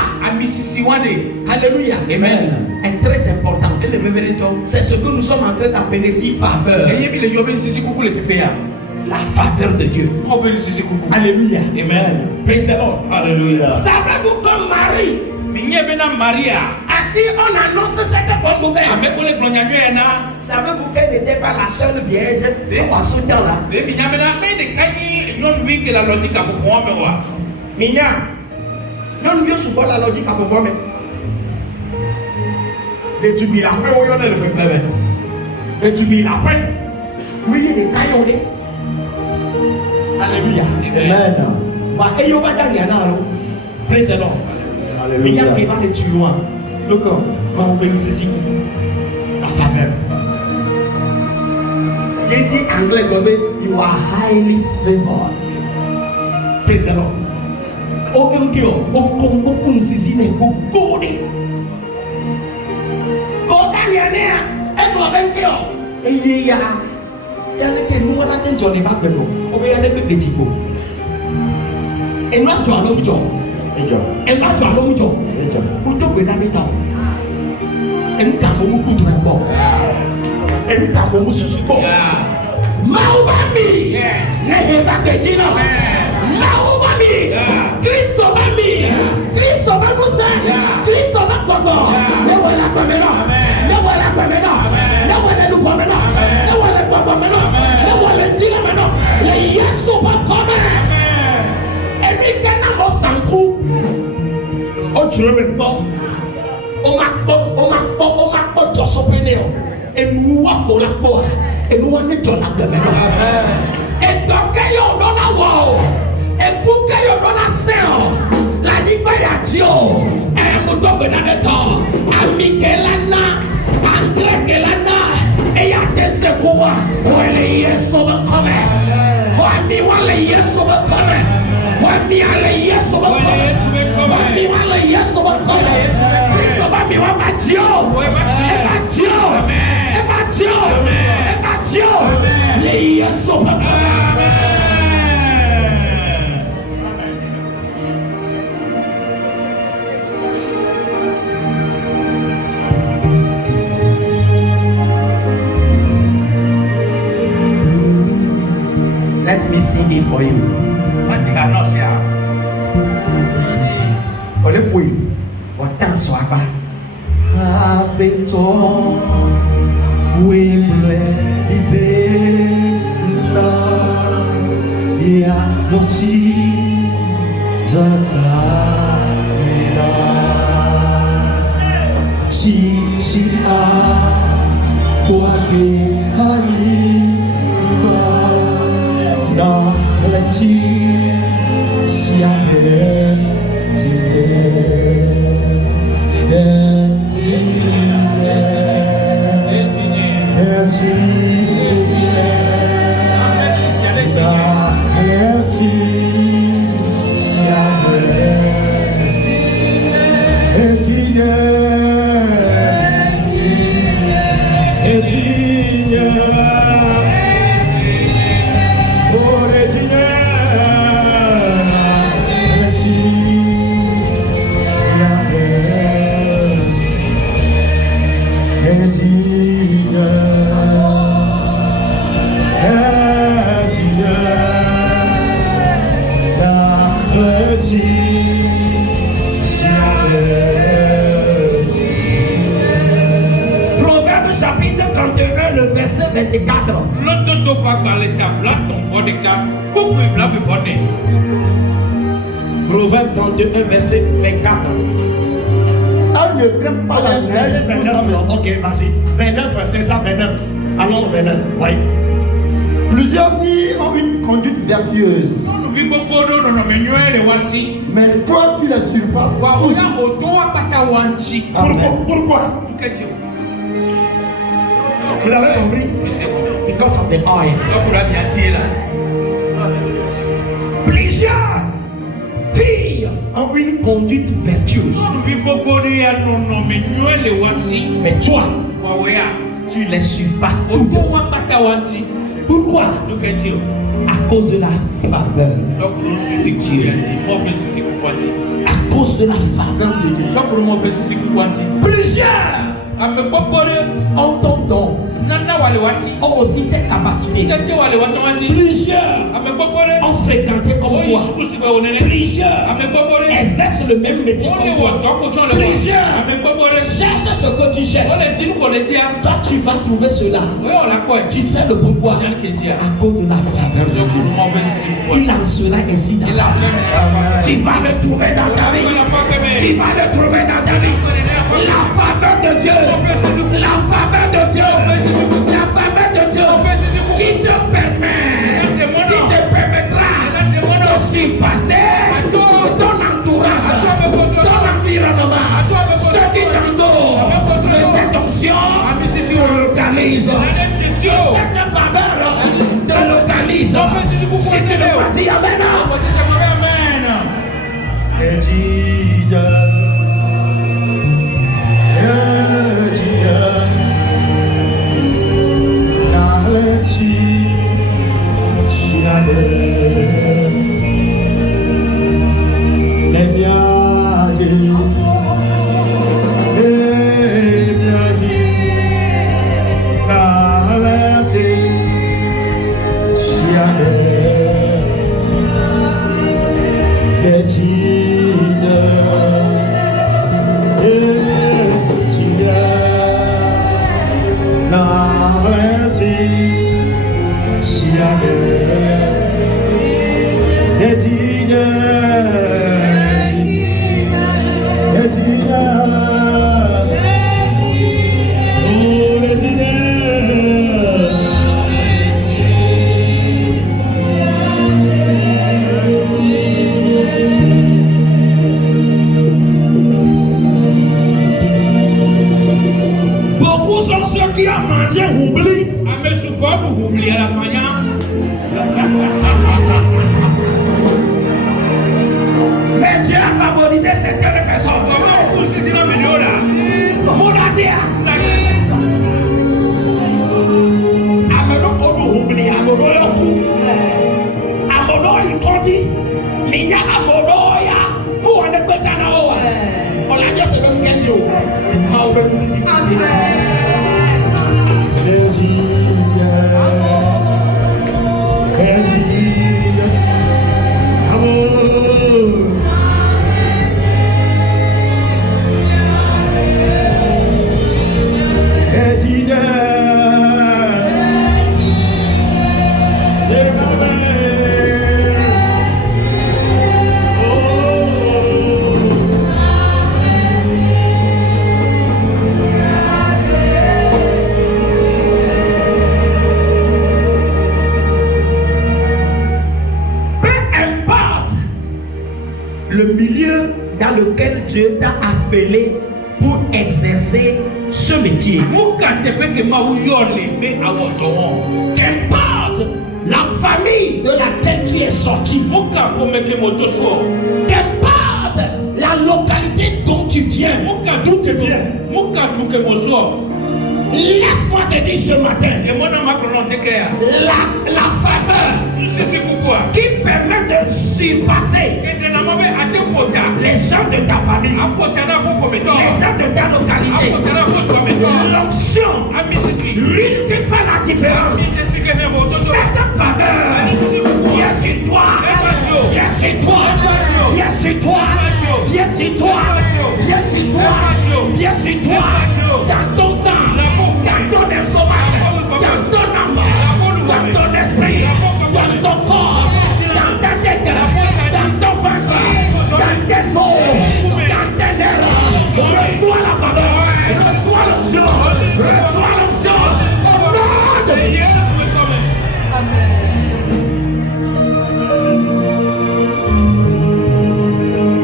alléluia, Amen, est très importante. C'est ce que nous sommes en train d'appeler si faveur. La faveur de Dieu. Alléluia. Amen. Praise the Lord. Alléluia. Savez-vous que Marie, à qui on annonce cette bonne nouvelle, savez-vous qu'elle n'était pas la seule vierge dans ce temps-là? Minya, non, vieux souvent la logique à moi, mais les tubis après, on y a le bébé. Les tubis après, oui, il y a des cailloux. Alléluia. Amen. Et il va dans l'anneau. Praise the Lord. Alléluia. Il y a des tués. Donc, on va bénir ceci. La faveur. Il dit anglais comme you are highly favored. Praise the Lord. Aucun qui aucun sisi n'est pas godé. Godé rien. Et moi ben qui et il y a que nous on a ten journée pas de nous. On va y aller avec des types. Et nous tu as l'homme John. Et nous tu as l'homme John. Pour te donner des temps. Et nous t'avons beaucoup de bon. Et nous t'avons beaucoup de bon. Maubami. Ne va pas dire non. Maubami. Christo Bami. Christo Banusa. Christo Bakogo. Ne voilà pas maintenant. Ne voilà pas maintenant. Ne voilà nous pas maintenant. Ne voilà pas maintenant. Ne voilà dire maintenant. Les Yesu pas comme. Et puis quand on s'en coupe. On tue le bon. On m'a pas sopéné. Et nous on la boire. Et nous on est dans la maintenant. Et donc qu'il y a dans la voix. Et pour qu'il y a dans la scène. La ligue à Dieu. Et mon doigt dans le temps. Ami Kelana. André Kelana. Et il y a des secours. Ouais les Yesu vont comme. Ouais les Yesu vont comme. Ouais les Yesu vont comme. Ouais les Yesu vont comme. Christ va me voir Dieu. Et Dieu. Et Dieu. Et Dieu. Les Yesu vont comme. Let me sing it for you. Olha pui, botar sua barra. Abençoe o libera e a notícia se a pode anima na letícia Proverbe chapitre 31, le verset 24. Proverbe 31, verset 24. Elle ne craint pas la neige. 29, ok, vas-y. 29, c'est ça, 29. Allons, 29, oui. Plusieurs filles ont une conduite vertueuse. Mais toi, tu les surpasses tous. Pourquoi? Vous avez compris? Because of the oil. Plusieurs filles ont une conduite vertueuse. Mais toi, tu les surpasses. Pourquoi? À cause de la faveur. À cause de la faveur de Dieu. Plusieurs ont ton don, ont aussi tes capacités. Plusieurs ont fréquenté comme toi. Plusieurs exercent le même métier comme toi. Plusieurs cherchent ce que tu cherches. Toi, tu vas trouver cela. Tu sais le pourquoi. À cause de la faveur de Dieu. Il a cela ainsi dans ta vie. Tu vas le trouver dans ta vie. Tu vas le trouver dans ta vie. La faveur de Dieu. La faveur de Dieu. La faveur de Dieu qui te permettra de surpasser ton entourage, ton environnement, ceux qui t'entourent. Que cette onction te localise. Cette faveur te localise. Si tu le vois, dis Amen. Beaucoup sont ceux qui ont mangé oubli. Mais Dieu a favorisé certaines personnes. Mouladia. Amono kono oubli, amono yoku. Amono ikondi. Minya amono ya. Mouane betana owa. Olamio se l'homme qui Dieu. Amen. Le milieu dans lequel Dieu t'a appelé pour exercer ce métier. Qu'importe la famille de laquelle tu es sorti. Qu'importe la localité dont tu viens. D'où tu viens. Laisse-moi te dire ce matin, la faveur qui permet de surpasser les gens de ta famille, les gens de ta localité, l'onction, l'huile qui fait la différence. Cette faveur vient sur toi, vient sur toi, vient sur toi, vient sur toi, vient sur toi, vient sur toi, dans ton sang, dans ton estomac, dans ton âme, dans ton esprit, dans ton corps, dans ta tête, dans ton ventre, dans tes os, dans tes nerfs. Reçois la faveur, reçois l'onction, reçois l'onction. Au nom de Jésus.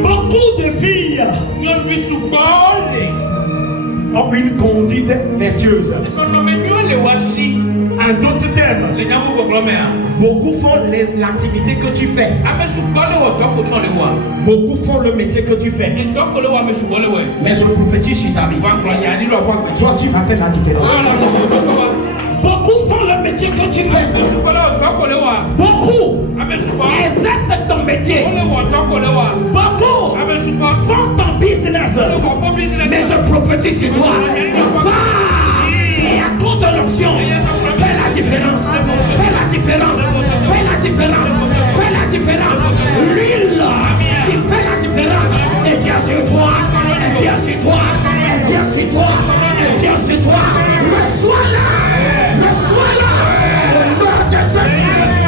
Beaucoup de filles ont une conduite vertueuse. En d'autres termes, beaucoup font l'activité que tu fais. Beaucoup font le métier que tu fais. Mais je prophétise sur ta vie. Toi, tu vas faire la différence. Beaucoup font le métier que tu fais. Beaucoup exercent ton métier. Beaucoup font ton business. Mais je prophétise sur toi. Va! Et à cause de l'onction, fais la différence. Fais la différence. Fais la différence. Fais la différence. L'huile qui fait la différence. Elle vient sur toi. Elle vient sur toi. Elle vient sur toi. Elle vient sur toi. Reçois-la. Reçois-la. Au nom de Jésus.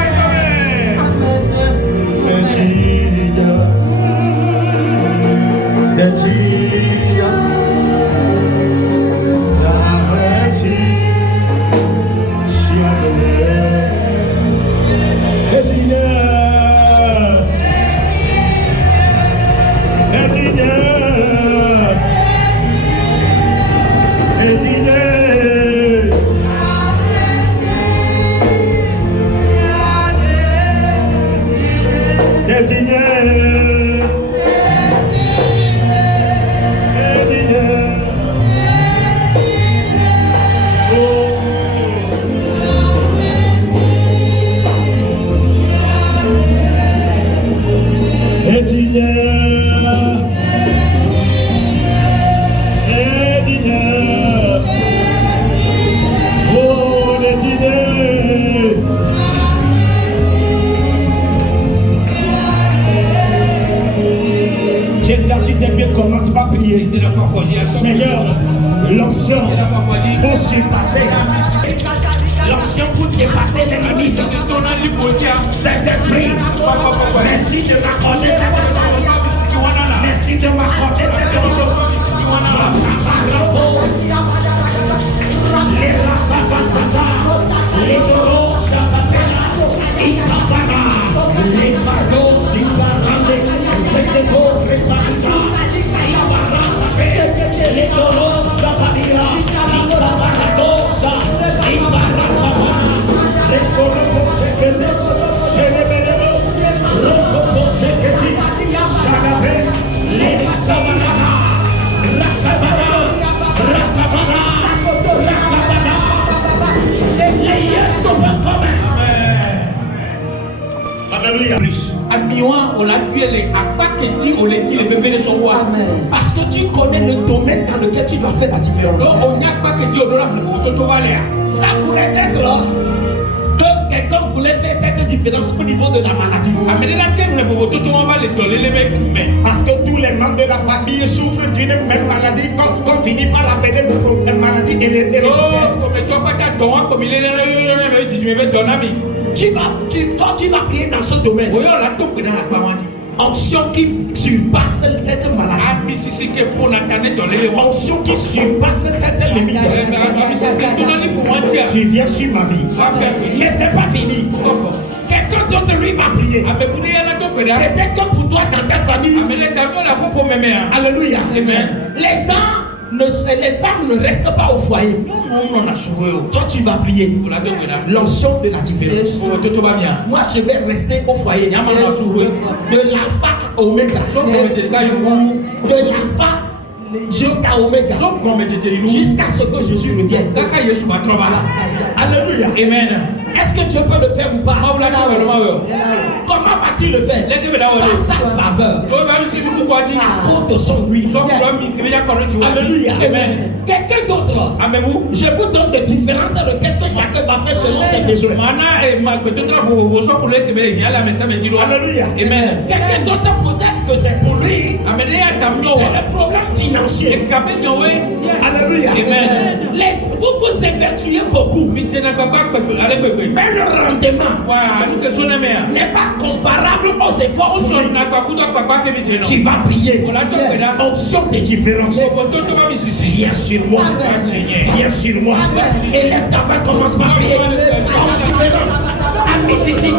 Commence pas à prier. Seigneur, l'onction pour surpasser. L'onction pour dépasser les limites. Saint-Esprit, merci de m'accorder cette onction. Merci de m'accorder cette onction. Les rapapasata, les doros, sapapela, ikapara, les fardos, iparande, c'est de vos préparata. Les doros, sapapela, ikaparadosa, iparakaba, les corpos sekete, chelebelebo, rokopos sekete, shagabe, les rakabarana, rakabara, rakabara. Les yes sont pas communs. Alléluia. On l'a pu aller à pas que dit on les dit les bébés de son roi. Parce que tu connais le domaine dans lequel tu dois faire la différence. On n'y a pas que dire ça pourrait être que quelqu'un voulait faire cette différence au niveau de la maladie. Parce que tous les membres de la famille souffrent d'une même maladie. Quand on finit par appeler une maladie héréditaire. Tu vas prier dans ce domaine. Onction qui surpasse cette maladie. Onction qui surpasse cette limite. Tu viens sur ma vie. Mais c'est pas fini. Quelqu'un d'autre lui va prier. Peut-être que pour toi dans ta famille. Alléluia. Amen. Les femmes ne restent pas au foyer. Toi tu vas prier. L'onction de la différence. Moi je vais rester au foyer. De l'alpha à oméga. De l'alpha jusqu'à oméga. Jusqu'à ce que Jésus revienne. Alléluia. Amen. Est-ce que Dieu peut le faire ou pas? Comment va-t-il le faire? Par sa faveur. À cause de son huile. Alléluia. Amen. Quelqu'un d'autre. Je vous donne des différentes requêtes que chacun va faire selon ses besoins. Alléluia. Amen. Quelqu'un d'autre peut-être que c'est pour lui. C'est le problème financier. Alléluia. Amen. Vous vous évertuez beaucoup. Mais le rendement n'est pas comparable aux efforts. Tu vas prier. Onction de différence. Viens sur moi. Viens sur moi. Élève ta voix, commence par prier. Onction de différence.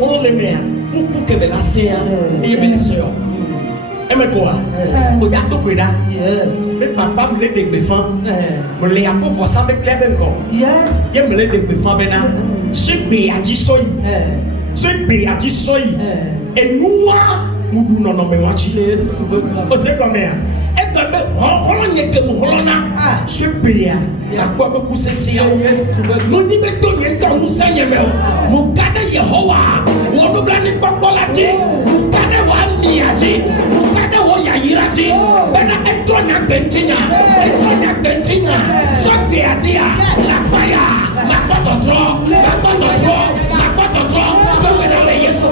on les met. On coupe que la séa. Et bien sûr. Et mais quoi? On y a tout pédale. Yes. Mais papa me l'a dégbéfan. Me l'a pour voir ça avec les encore. Yes. Il me l'a dégbéfan maintenant. Ce béati soy. Ce béati soy. Et nous nous non mais moi tu. On sait combien? Et que on y est que nous on a. Ce béa. La foi beaucoup c'est si. Nous dit mais tout y dans nous seigneur mais. Nous garder Yehowa. On nous blâme pas pour la dire. Nous garder wa niaji. Yirati, bena etonya kentina, so beatia, la fire, la pototro, comme dans les Yesu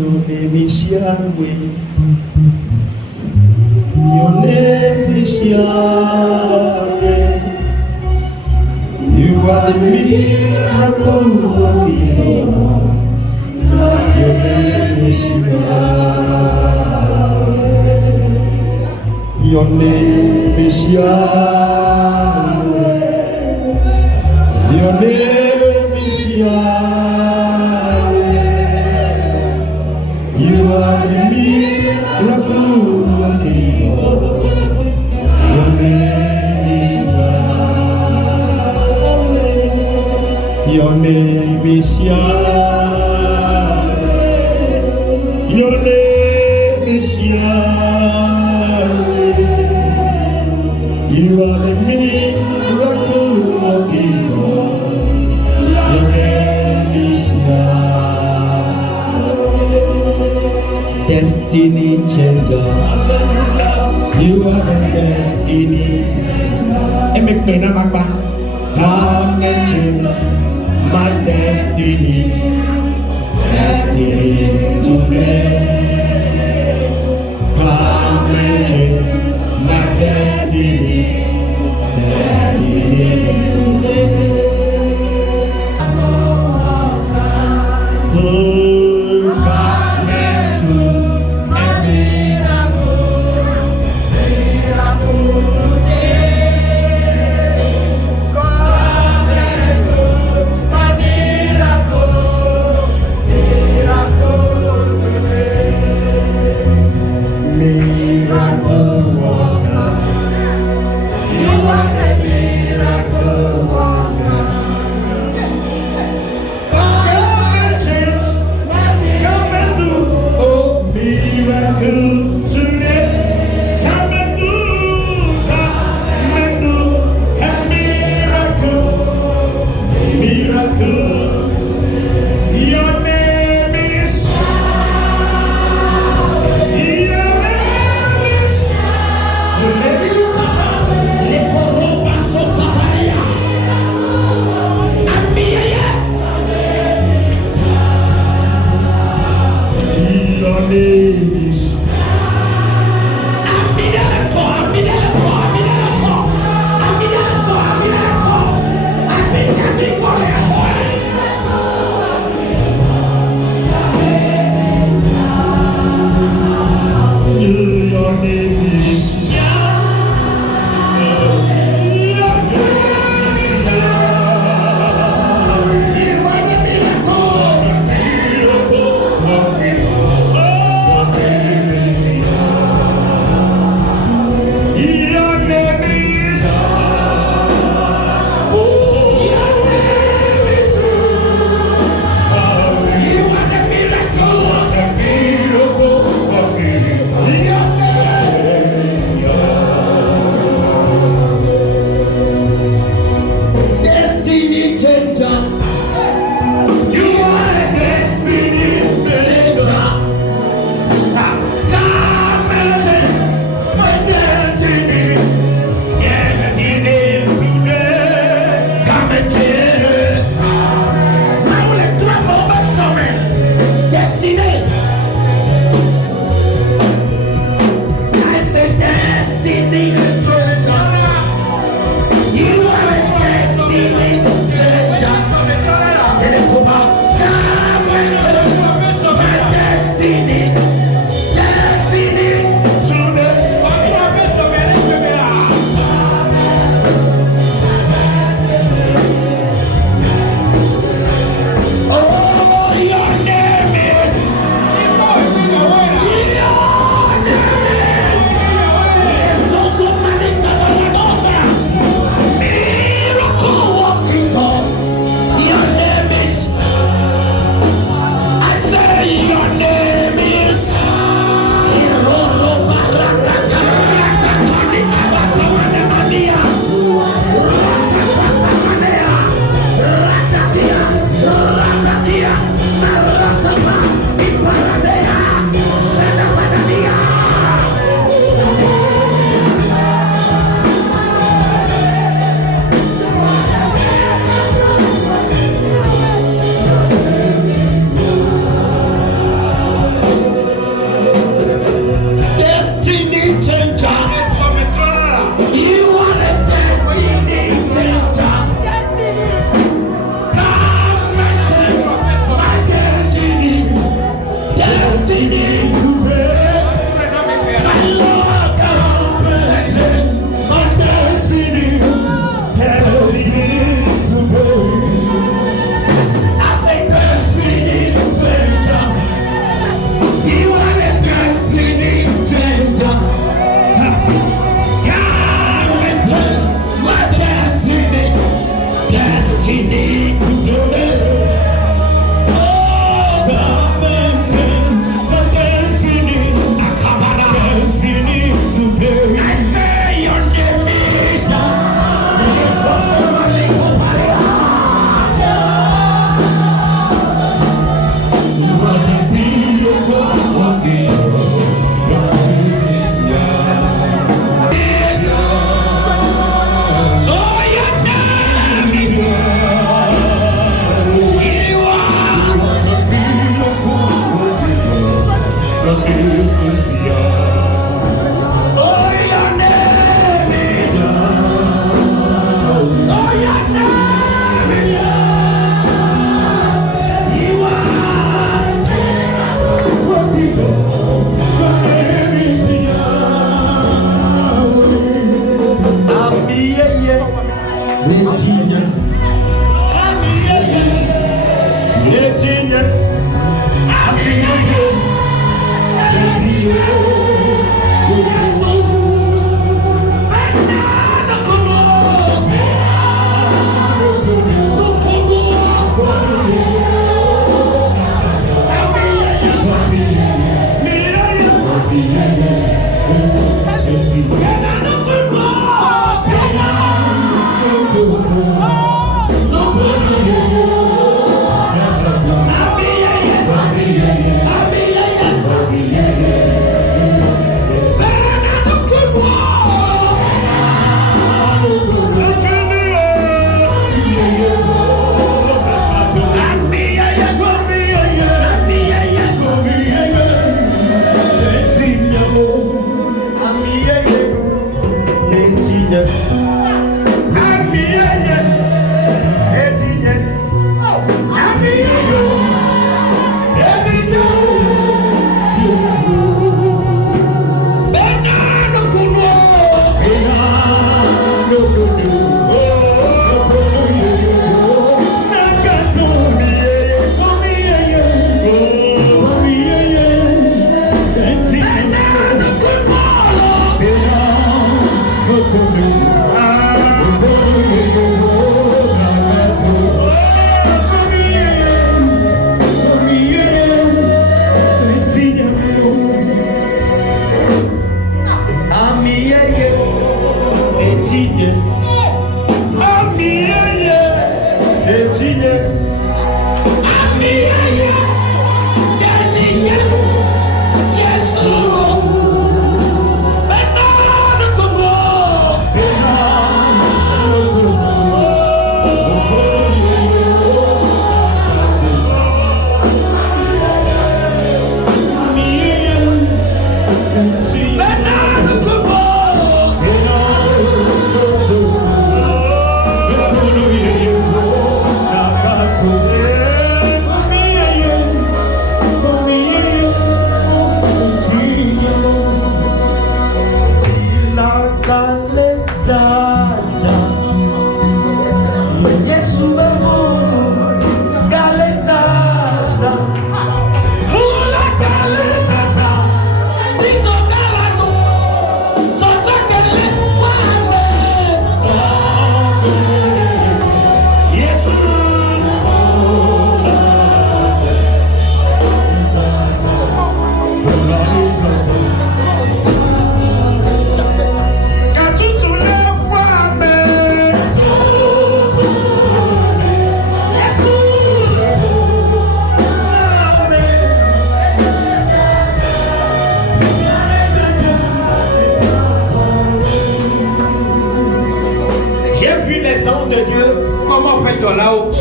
Your name is Yahweh. Your name is Yahweh. You are the miracle working God. Your name is Yahweh. Your name is Yahweh. Your name is Yahweh. You are the miracle working God. Your name is Yahweh. Your name is Yahweh. Your name is Yahweh. You are the miracle working God. Your name is Yahweh. Destiny changer. You are the destiny. And make me not back. Come and change my destiny. Destiny today. Come and change my destiny. Destiny today. You are the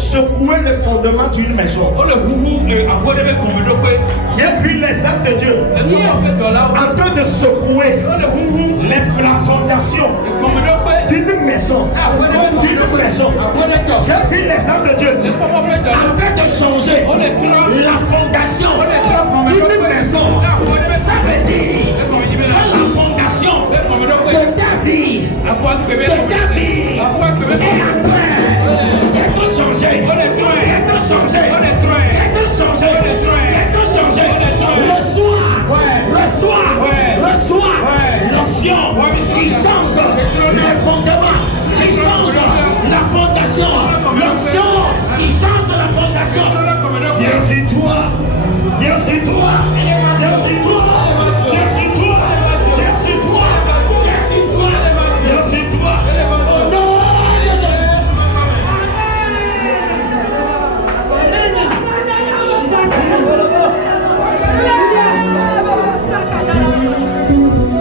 secouer le fondement d'une maison. J'ai vu les âmes de Dieu en train de secouer la fondation d'une maison. J'ai vu les âmes de Dieu en train de changer la fondation d'une maison. Ça veut dire que la fondation de ta vie, et après, reçois l'onction qui change le fondement, qui change la fondation, l'onction c'est toi. Dieu, c'est toi. Dieu, c'est toi. Dieu, c'est toi. Dieu, c'est toi. Dieu, c'est toi. Dieu, c'est toi.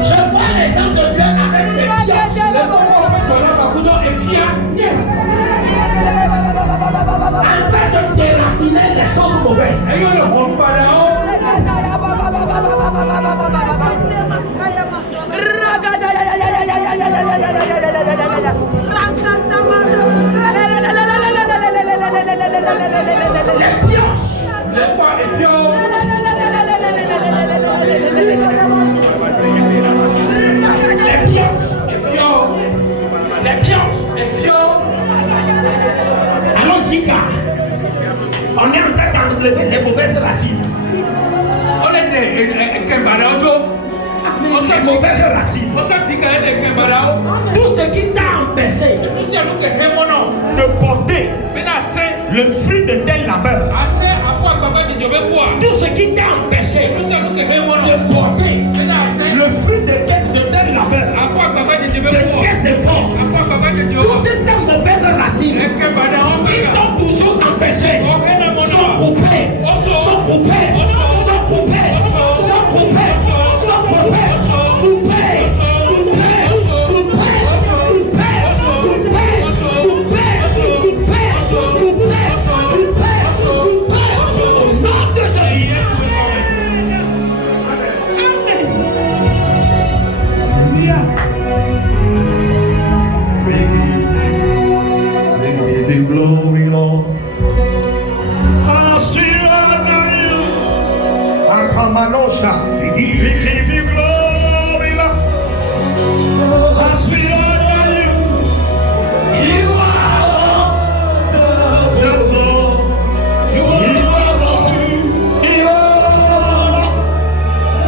Je vois les hommes de Dieu avec des pioches. En train de déraciner les choses mauvaises. Les pioches. Les pioches. Allons dire on est en train d'enlever les mauvaises racines. Les mauvaises racines. Tout ce qui t'a empêché de porter le fruit de tel labeur. Tout ce qui t'a empêché de porter le fruit de tel labeur. De tes efforts. Toutes ces mauvaises racines qui t'ont toujours empêché sont coupées. Sont coupées. Sont coupées. Sont coupées. Sont coupées. Glory, Lord. We give you glory, Lord. As we honor you, you are wonderful. You are wonderful.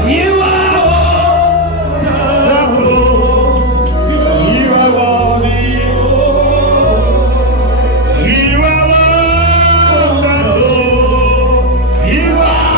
You are wonderful. You are worthy. You are wonderful. You are.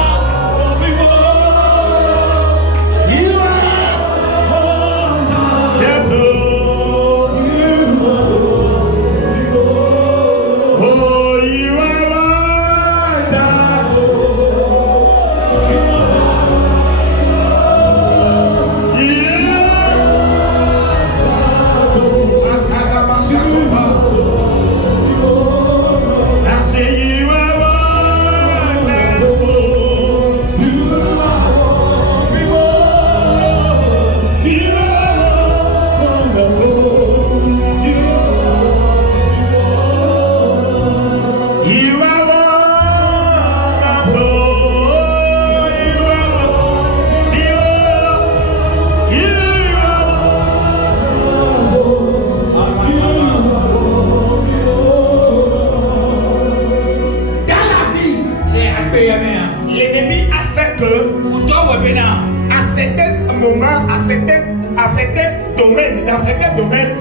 L'ennemi a fait que à certains domaines, dans certains domaines,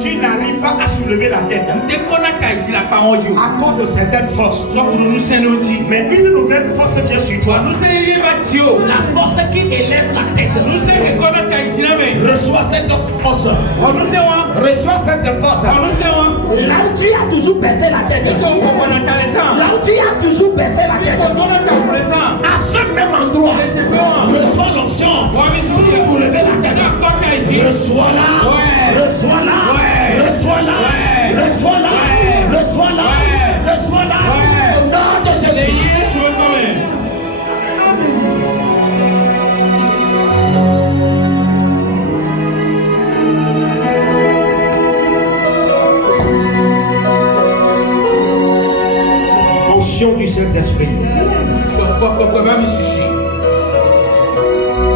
tu n'arrives pas à soulever la tête à cause de certaines forces. Mais une nouvelle force vient sur toi. La force qui élève la tête. Reçois cette force. Reçois cette force. Là où tu as toujours baissé la tête. Là où tu as toujours baissé la tête. À ce même endroit, reçois l'onction pour soulever la tête. Reçois-la. Reçois-la. Reçois-la. Reçois-la. Reçois-la. Reçois-la. Au nom de Jésus. Onction du Saint-Esprit.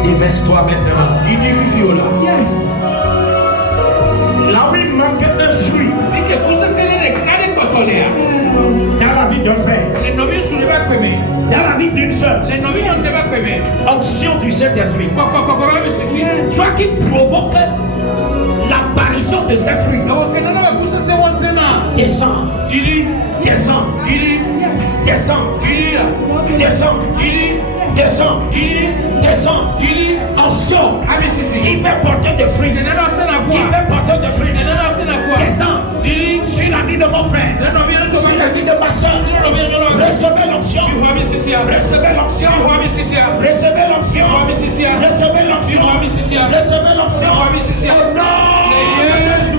Déverse-toi maintenant. Là où il manque un fruit dans la vie d'un frère, dans la vie d'une soeur, onction du Saint-Esprit. Toi qui provoque l'apparition de ces fruits, descends, descends, descends, descends, descends, descends, onction qui fait porter de fruits, qui fait porter de fruits, descends sur la vie de mon frère, sur la vie de ma soeur. Recevez l'onction, recevez l'onction, recevez l'onction, recevez l'onction, recevez l'onction, au nom de Jésus.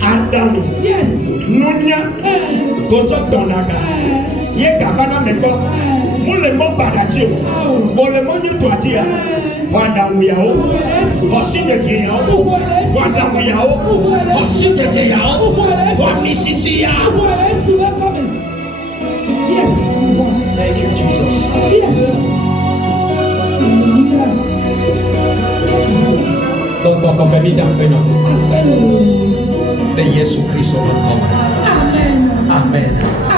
Adam, Nunya, Adam, Nunya, ye gavana meko mule mo badachi mole mo nyi tuatia wadamu yao osinde yao wadamu yao osinde yao wamisisi yao. Yes. Thank you, Jesus. Yes. Donc on confirme d'appel de Jésus Christ. Amen. Amen.